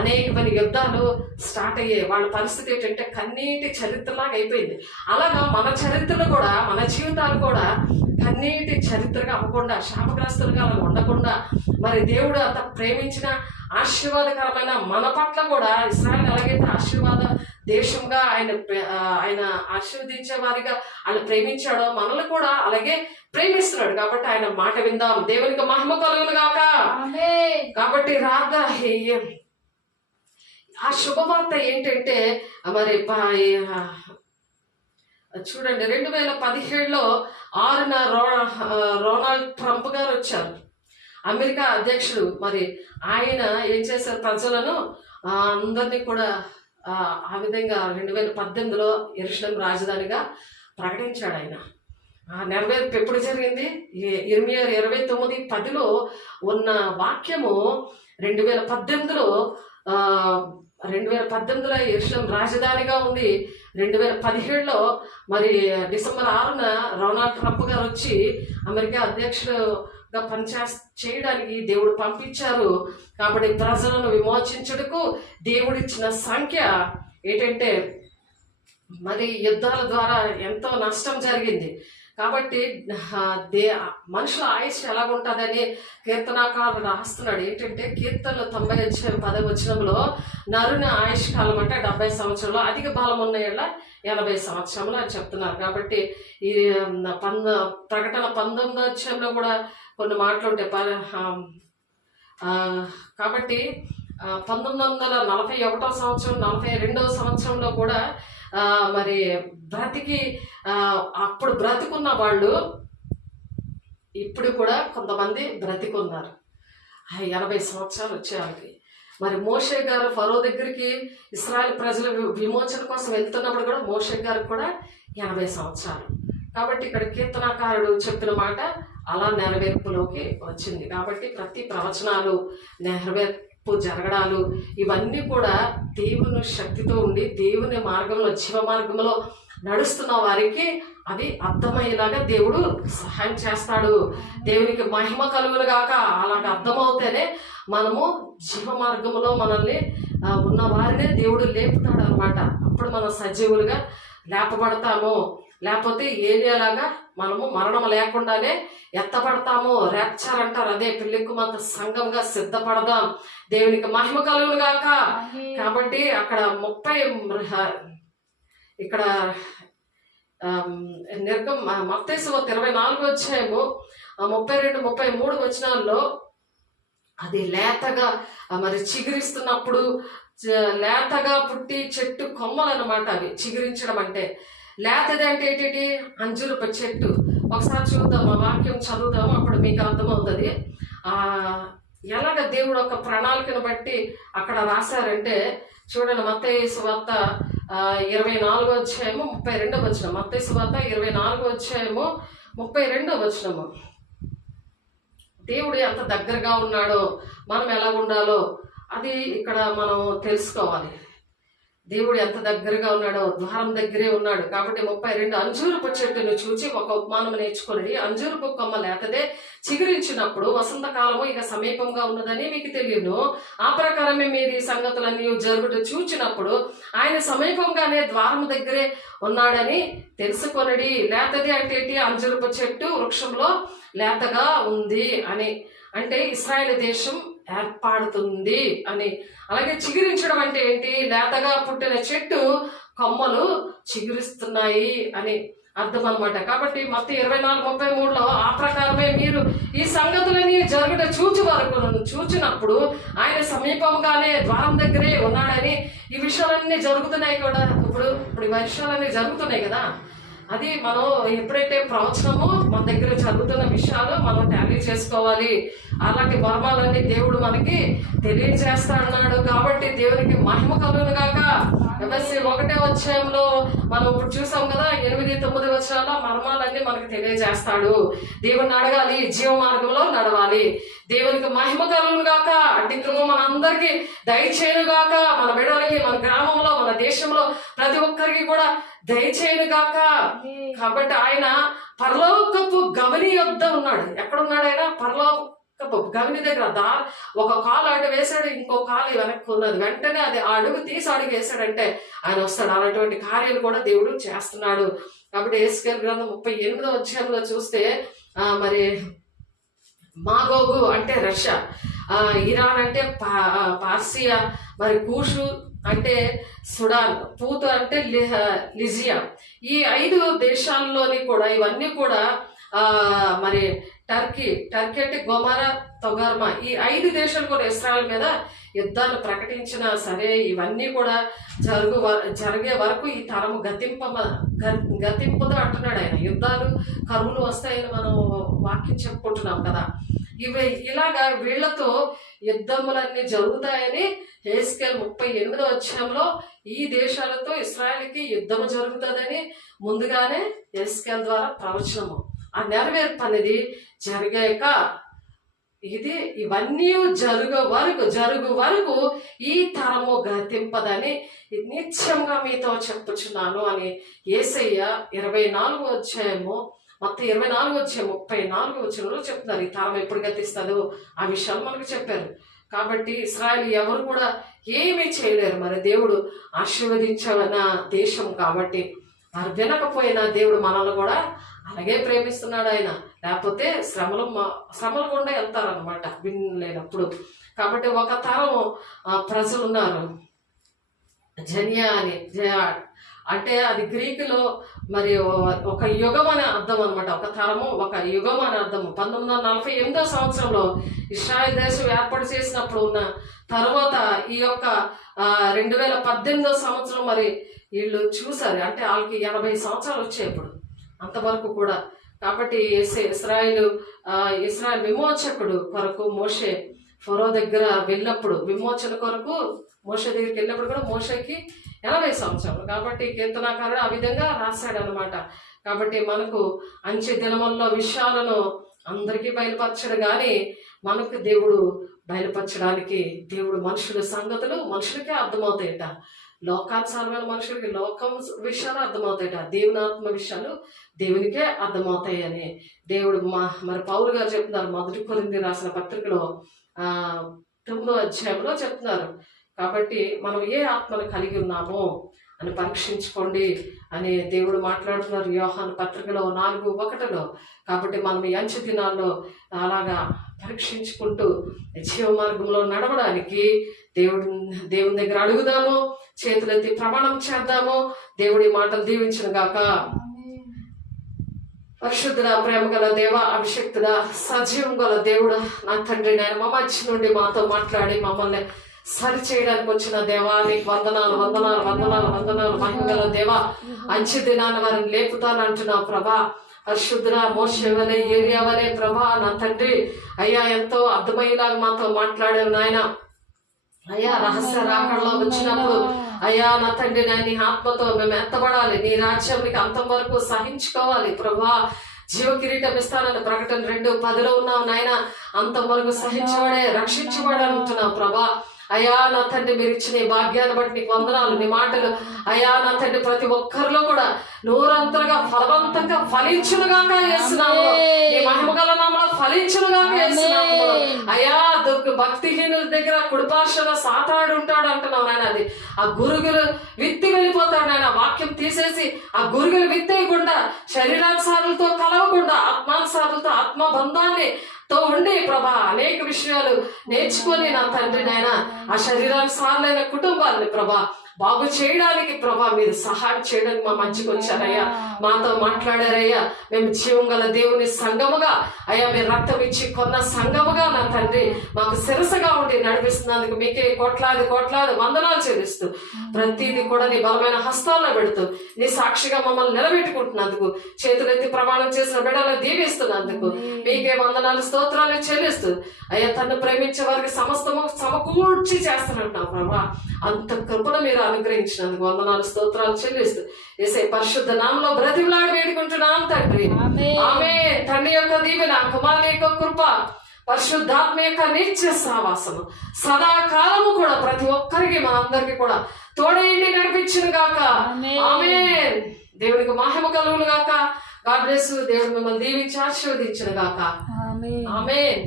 అనేకమైన యుద్ధాలు స్టార్ట్ అయ్యాయి. వాళ్ళ పరిస్థితి ఏంటంటే కన్నీటి చరిత్రలాగా అయిపోయింది. అలాగా మన చరిత్రలు కూడా, మన జీవితాలు కూడా కన్నీటి చరిత్రగా అవ్వకుండా, శాపగ్రస్తులుగా అలా ఉండకుండా, మరి దేవుడు అంత ప్రేమించిన ఆశీర్వాదకరమైన మన పట్ల కూడా ఇశ్రాయేలు ఎలాగైతే ఆశీర్వాద దేశంగా ఆయన ఆశీర్వదించే వారిగా ఆయన ప్రేమించాడో మనల్ని కూడా అలాగే ప్రేమిస్తున్నాడు. కాబట్టి ఆయన మాట విందాం. దేవునికి మహిమ కలుగును గాక. కాబట్టి ఆ శుభవార్త ఏంటంటే మరి చూడండి, 2017లో 6న రొనాల్డ్ ట్రంప్ గారు వచ్చారు, అమెరికా అధ్యక్షుడు. మరి ఆయన ఏం చేశారు? ప్రజలను అందరినీ కూడా ఆ విధంగా 2018లో యెరూషలేం రాజధానిగా ప్రకటించాడు ఆయన. ఆ నెరవేర్పు ఎప్పుడు జరిగింది? ఇర్మియా 29:10లో ఉన్న వాక్యము 2018లో 2018లో యెరూషలేము రాజధానిగా ఉంది. 2017లో మరి డిసెంబర్ 6న డొనాల్డ్ ట్రంప్ గారు వచ్చి అమెరికా అధ్యక్షుడుగా చేయడానికి దేవుడు పంపించారు. కాబట్టి ప్రజలను విమోచించుటకు దేవుడిచ్చిన సంఖ్య ఏంటంటే మరి యుద్ధాల ద్వారా ఎంతో నష్టం జరిగింది. కాబట్టి మనుషుల ఆయుష్ ఎలాగుంటుందని కీర్తనాకారుడు రాస్తున్నాడు. ఏంటంటే కీర్తనలు 90:10 నరుని ఆయుష్ కాలం అంటే 70 సంవత్సరాలు, అధిక బలం ఉన్న ఏళ్ళ 80 సంవత్సరములు అని చెప్తున్నారు. కాబట్టి ఈ ప్రకటన 19 కూడా కొన్ని మాటలు ఉంటాయి. కాబట్టి 1941 సంవత్సరం 42వ సంవత్సరంలో కూడా మరి అప్పుడు బ్రతికున్న వాళ్ళు ఇప్పుడు కూడా కొంతమంది బ్రతికున్నారు. 80 సంవత్సరాలు వచ్చే వాళ్ళకి. మరి మోషే గారు ఫరో దగ్గరికి ఇశ్రాయేల్ ప్రజల విమోచన కోసం వెళ్తున్నప్పుడు కూడా మోషే గారికి కూడా 80 సంవత్సరాలు. కాబట్టి ఇక్కడ కీర్తనాకారుడు చెప్పిన మాట అలా నెరవేర్పులోకి వచ్చింది. కాబట్టి ప్రతి ప్రవచనాలు నెరవేర్పు జరగడాలు ఇవన్నీ కూడా దేవుని శక్తితో ఉండి దేవుని మార్గంలో జీవ మార్గంలో నడుస్తున్న వారికి అవి అర్థమయ్యేలాగా దేవుడు సహాయం చేస్తాడు. దేవునికి మహిమ కలుగును గాక. అలాగ అర్థమవుతేనే మనము జీవ మార్గంలో మనల్ని ఉన్న వారినే దేవుడు లేపుతాడు అనమాట. అప్పుడు మనం సజీవులుగా లేపబడతాము. లేకపోతే ఏలియాలాగా మనము మరణం లేకుండానే ఎత్తపడతాము. ర్యాప్చర్ అంటారు. అదే పెళ్లి కుమార్తె సంఘంగా సిద్ధపడదాం. దేవునికి మహిమ కలుగును గాక. కాబట్టి అక్కడ ఇక్కడ మత్తయి సువార్త 24:32-33 అది లేతగా మరి చిగురిస్తున్నప్పుడు లేతగా పుట్టి చెట్టు కొమ్మలు అనమాట. అవి చిగురించడం అంటే లేతది అంటే ఏంటి? అంజూరపు చెట్టు. ఒకసారి చూద్దాం, ఆ వాక్యం చదువుదాము, అప్పుడు మీకు అర్థమవుతుంది. ఎలాగ దేవుడు ఒక ప్రణాళికను బట్టి అక్కడ రాశారంటే చూడండి. మత్తయి సువార్త 24:32. మత్తయి సువార్త 24:32. దేవుడు ఎంత దగ్గరగా ఉన్నాడో మనం ఎలా ఉండాలో అది ఇక్కడ మనం తెలుసుకోవాలి. దేవుడు ఎంత దగ్గరగా ఉన్నాడో, ద్వారం దగ్గరే ఉన్నాడు. కాబట్టి 32 అంజూరపు చెట్టును చూచి ఒక ఉపమానం నేర్చుకుని, అంజూరపు కొమ్మ లేతదే చిగురించినప్పుడు వసంతకాలము ఇక సమీపంగా ఉన్నదని మీకు తెలియను. ఆ ప్రకారమే మీరు ఈ సంగతులన్నీ జరుగుట చూచినప్పుడు ఆయన సమీపంగానే ద్వారం దగ్గరే ఉన్నాడని తెలుసుకొనడి. లేతది అంటే ఏంటి? అంజూరపు చెట్టు వృక్షంలో లేతగా ఉంది అని అంటే ఇశ్రాయేలు దేశం ఏర్పడుతుంది అని. అలాగే చిగురించడం అంటే ఏంటి? లేతగా పుట్టిన చెట్టు కొమ్మలు చిగురిస్తున్నాయి అని అర్థం అనమాట. కాబట్టి మత్తయి 24:33 ఆ ప్రకారమే మీరు ఈ సంగతులని జరుగుట చూచినప్పుడు ఆయన సమీపంగానే ద్వారం దగ్గరే ఉన్నాడని. ఈ విషయాలన్నీ జరుగుతున్నాయి కూడా. ఇప్పుడు ఈ విషయాలన్నీ జరుగుతున్నాయి కదా. అది మనం ఎప్పుడైతే ప్రవచనమో మన దగ్గర జరుగుతున్న విషయాలు మనం టాలీ చేసుకోవాలి. అలాంటి మర్మాలన్నీ దేవుడు మనకి తెలియజేస్తా అన్నాడు. కాబట్టి దేవునికి మహిమ కలుగును గాక. MSC 1వ అధ్యాయంలో మనం ఇప్పుడు చూసాం కదా, 8-9 వచనాల మర్మాలన్నీ మనకి తెలియజేస్తాడు. దేవుడిని అడగాలి, జీవ మార్గంలో నడవాలి. దేవునికి మహిమ కలుగును గాక. అంటే మనందరికీ దయచేయను గాక. మన బిడ్డలకి, మన గ్రామంలో, మన దేశంలో ప్రతి ఒక్కరికి కూడా దయచేయను గాక. కాబట్టి ఆయన పరలోకపు గవని యొద్ద ఉన్నాడు. ఎక్కడున్నాడు ఆయన? పరలోకపు గవని దగ్గర. ఒక కాలు అటు వేశాడు, ఇంకో కాలు వెనక్కి ఉన్నది. వెంటనే అది అడుగు తీసి అడుగు వేశాడంటే ఆయన వస్తాడు. అలాంటి కార్యాలు కూడా దేవుడు చేస్తున్నాడు. కాబట్టి యెహెజ్కేలు గ్రంథం 38వ అధ్యాయంలో చూస్తే మరి మాగోగు అంటే రష్యా, ఇరాన్ అంటే పార్సియా, మరి కూషు అంటే సుడాన్, పూతు అంటే లిజియా. ఈ 5 దేశాల్లోని కూడా ఇవన్నీ కూడా మరి టర్కీ అంటే గొమరా, తొగర్మా, ఈ 5 దేశాలు కూడా ఇశ్రాయేల్ మీద యుద్ధాలు ప్రకటించినా సరే ఇవన్నీ కూడా జరిగే వరకు ఈ తరము గతింపదు అంటున్నాడు ఆయన. యుద్ధాలు, కరువులు వస్తాయని మనం వాక్యం చెప్పుకుంటున్నాం కదా. ఇవి ఇలాగా వీళ్ళతో యుద్ధములన్నీ జరుగుతాయని హెస్కేల్ 38వ అధ్యాయంలో ఈ దేశాలతో ఇశ్రాయేలుకి యుద్ధము జరుగుతుందని ముందుగానే హెస్కేల్ ద్వారా ప్రవచనము ఆ నెరవేర్పు అనేది జరిగాక ఇది ఇవన్నీ జరుగు వరకు ఈ తరము గతింపదని నిత్యంగా మీతో చెప్పుచున్నాను అని యేసయ్య 24వ అధ్యాయము మొత్తం 24వ అధ్యాయం 34వ వచనంలో చెప్తున్నారు. ఈ తరం ఎప్పుడు గతిస్తుందో ఆ విషయాలు మనకు చెప్పారు. కాబట్టి ఇశ్రాయేలు ఎవరు కూడా ఏమీ చేయలేరు. మరి దేవుడు ఆశీర్వదించిన దేశం కాబట్టి వారు వినకపోయినా దేవుడు మనల్ని కూడా అలాగే ప్రేమిస్తున్నాడు ఆయన. లేకపోతే శ్రమలు గుండా వెళ్తారనమాట వినలేనప్పుడు. కాబట్టి ఒక తరం ప్రజలు ఉన్నారు, జనియా అని. అంటే అది గ్రీకులో మరి ఒక యుగం అనే అర్థం అనమాట. ఒక తరము ఒక యుగం అనే అర్థము. 1948వ సంవత్సరంలో ఇశ్రాయేల్ దేశం ఏర్పాటు చేసినప్పుడు ఉన్న తర్వాత ఈ యొక్క 2018వ సంవత్సరం మరి వీళ్ళు చూసారు. అంటే వాళ్ళకి 80 సంవత్సరాలు వచ్చేప్పుడు అంతవరకు కూడా. కాబట్టి ఇశ్రాయేల్ విమోచకుడు కొరకు మోషే ఫరో దగ్గర వెళ్ళినప్పుడు విమోచన కొరకు మోషే దగ్గరికి వెళ్ళినప్పుడు కూడా మోషేకి 80 సంవత్సరాలు. కాబట్టి కీర్తనాకారుడు ఆ విధంగా రాశాడు అనమాట. కాబట్టి మనకు అంచె దినముల్లో విషయాలను అందరికీ బయలుపరచడు, కానీ మనకు దేవుడు బయలుపరచడానికి దేవుడు మనుషుల సంగతులు మనుషులకే అర్థమవుతాయట. లోకానుసారమైన మనుషులకి లోకం విషయాలు అర్థమవుతాయట, దేవుని ఆత్మ విషయాలు దేవునికే అర్థమవుతాయి అని దేవుడు మరి పౌలు గారు చెప్తున్నారు. 1 కొరింథీ రాసిన పత్రికలో 9వ అధ్యాయంలో చెప్తున్నారు. కాబట్టి మనం ఏ ఆత్మను కలిగి ఉన్నామో అని పరీక్షించుకోండి అని దేవుడు మాట్లాడుతున్నారు యోహాను పత్రికలో 4:1. కాబట్టి మనం ఈ అంచె దినాల్లో అలాగా పరీక్షించుకుంటూ జీవ మార్గంలో నడవడానికి దేవుని దగ్గర అడుగుదాము, చేతులెత్తి ప్రమాణం చేద్దాము. దేవుడి మాటలు దీవించిన గాక. పరిశుద్ధుడ, ప్రేమ గల దేవ, అభిషక్తుడ, సజీవం గల దేవుడు నా తండ్రి, నేను మా మధ్య నుండి మాతో మాట్లాడి మమ్మల్ని సరి చేయడానికి వచ్చిన దేవా, నీకు వందనాలు వందనాలు వందనాలు వందనాలు. మహిమగల దేవా, అంచె దినాన్ని వారిని లేపుతానంటున్నావు ప్రభా. పరిశుద్ధుడ, మోషే వలె ఏరియా వలె ప్రభా నా తండ్రి అయ్యా ఎంతో అర్థమయ్యేలాగా మాతో మాట్లాడావు నాయన. అయ్యా రహస్య రాకడలో వచ్చినప్పుడు అయ్యా నా తండ్రి నేను నీ ఆత్మతో మేము ఎత్తబడాలి, నీ రాజ్యానికి అంతం వరకు సహించుకోవాలి ప్రభా. జీవ కిరీటం ఇస్తానని ప్రకటన 2:10 ఉన్నావు నాయన. అంతం వరకు సహించబడే రక్షించబడాలంటున్నావు ప్రభా. అయ్యా నా తండ్రి మీరు ఇచ్చిన ఈ భాగ్యాన్ని బట్టి నీకు వందనాలు. నీ మాటలు అయ్యా నా తండ్రి ప్రతి ఒక్కరిలో కూడా నూరంతలుగా ఫలవంతంగా ఫలించునుగాక చేస్తున్నాము. నీ మహిమగల నామములో ఫలించునుగాక చేస్తున్నాము. అయ్యా భక్తిహీనుల దగ్గర కుడిపార్శ్వన సాతాడు ఉంటాడు అంటున్నావు నాయన. అది ఆ గురుగులు విత్తి వెళ్ళిపోతాడు నాయన. వాక్యం తీసేసి ఆ గురుగులు విత్తేయకుండా శరీరానుసారులతో కలవకుండా ఆత్మానుసారులతో ఆత్మబంధాన్ని తో ఉండి ప్రభా అనేక విషయాలు నేర్చుకొని నా తండ్రి నాయన ఆ శరీరానుసారులైన కుటుంబాలని ప్రభా బాగు చేయడానికి ప్రభా మీరు సహాయం చేయడానికి మా మధ్యకి వచ్చారయ్యా, మాతో మాట్లాడారయ్యా. మేము జీవం గల దేవుని సంఘముగా అయ్యా మీరు రక్తం ఇచ్చి కొన్న సంఘముగా నా తండ్రి మాకు శిరసగా ఉండి నడిపిస్తున్నందుకు మీకే కోట్లాది కోట్లాది వందనాలు చెల్లిస్తూ ప్రతిదీ కూడా నీ బలమైన హస్తాల్లో పెడుతూ నీ సాక్షిగా మమ్మల్ని నిలబెట్టుకుంటున్నందుకు, చేతులెత్తి ప్రమాణం చేసిన బిడ్డలను దీవిస్తున్నందుకు మీకే వందనాలు స్తోత్రాలు చెల్లిస్తూ అయ్యా తను ప్రేమించే వారికి సమస్తము సమకూర్చి చేస్తున్నట్టు ప్రభా అంత కృపను మీరు అనుగ్రహించినందుకు వందనాలు స్తోత్రాలు చెల్లిస్తూ యేసయ్య పరిశుద్ధ నామములో బ్రతిమలాడి వేడుకుంటున్నాం తండ్రి. ఆమేన్. తండ్రి యొక్క దీవెన, కుమారుని యొక్క కృప, పరిశుద్ధాత్మ యొక్క నిత్య సహవాసము సదాకాలము కూడా ప్రతి ఒక్కరికి మనందరికి కూడా తోడేండి నడిపించును గాక. ఆమేన్. దేవునికి మహిమ కలుగును గాక. God bless you. దేవుడు మిమ్మల్ని దీవించి ఆశీర్వదించును గాక. ఆమేన్.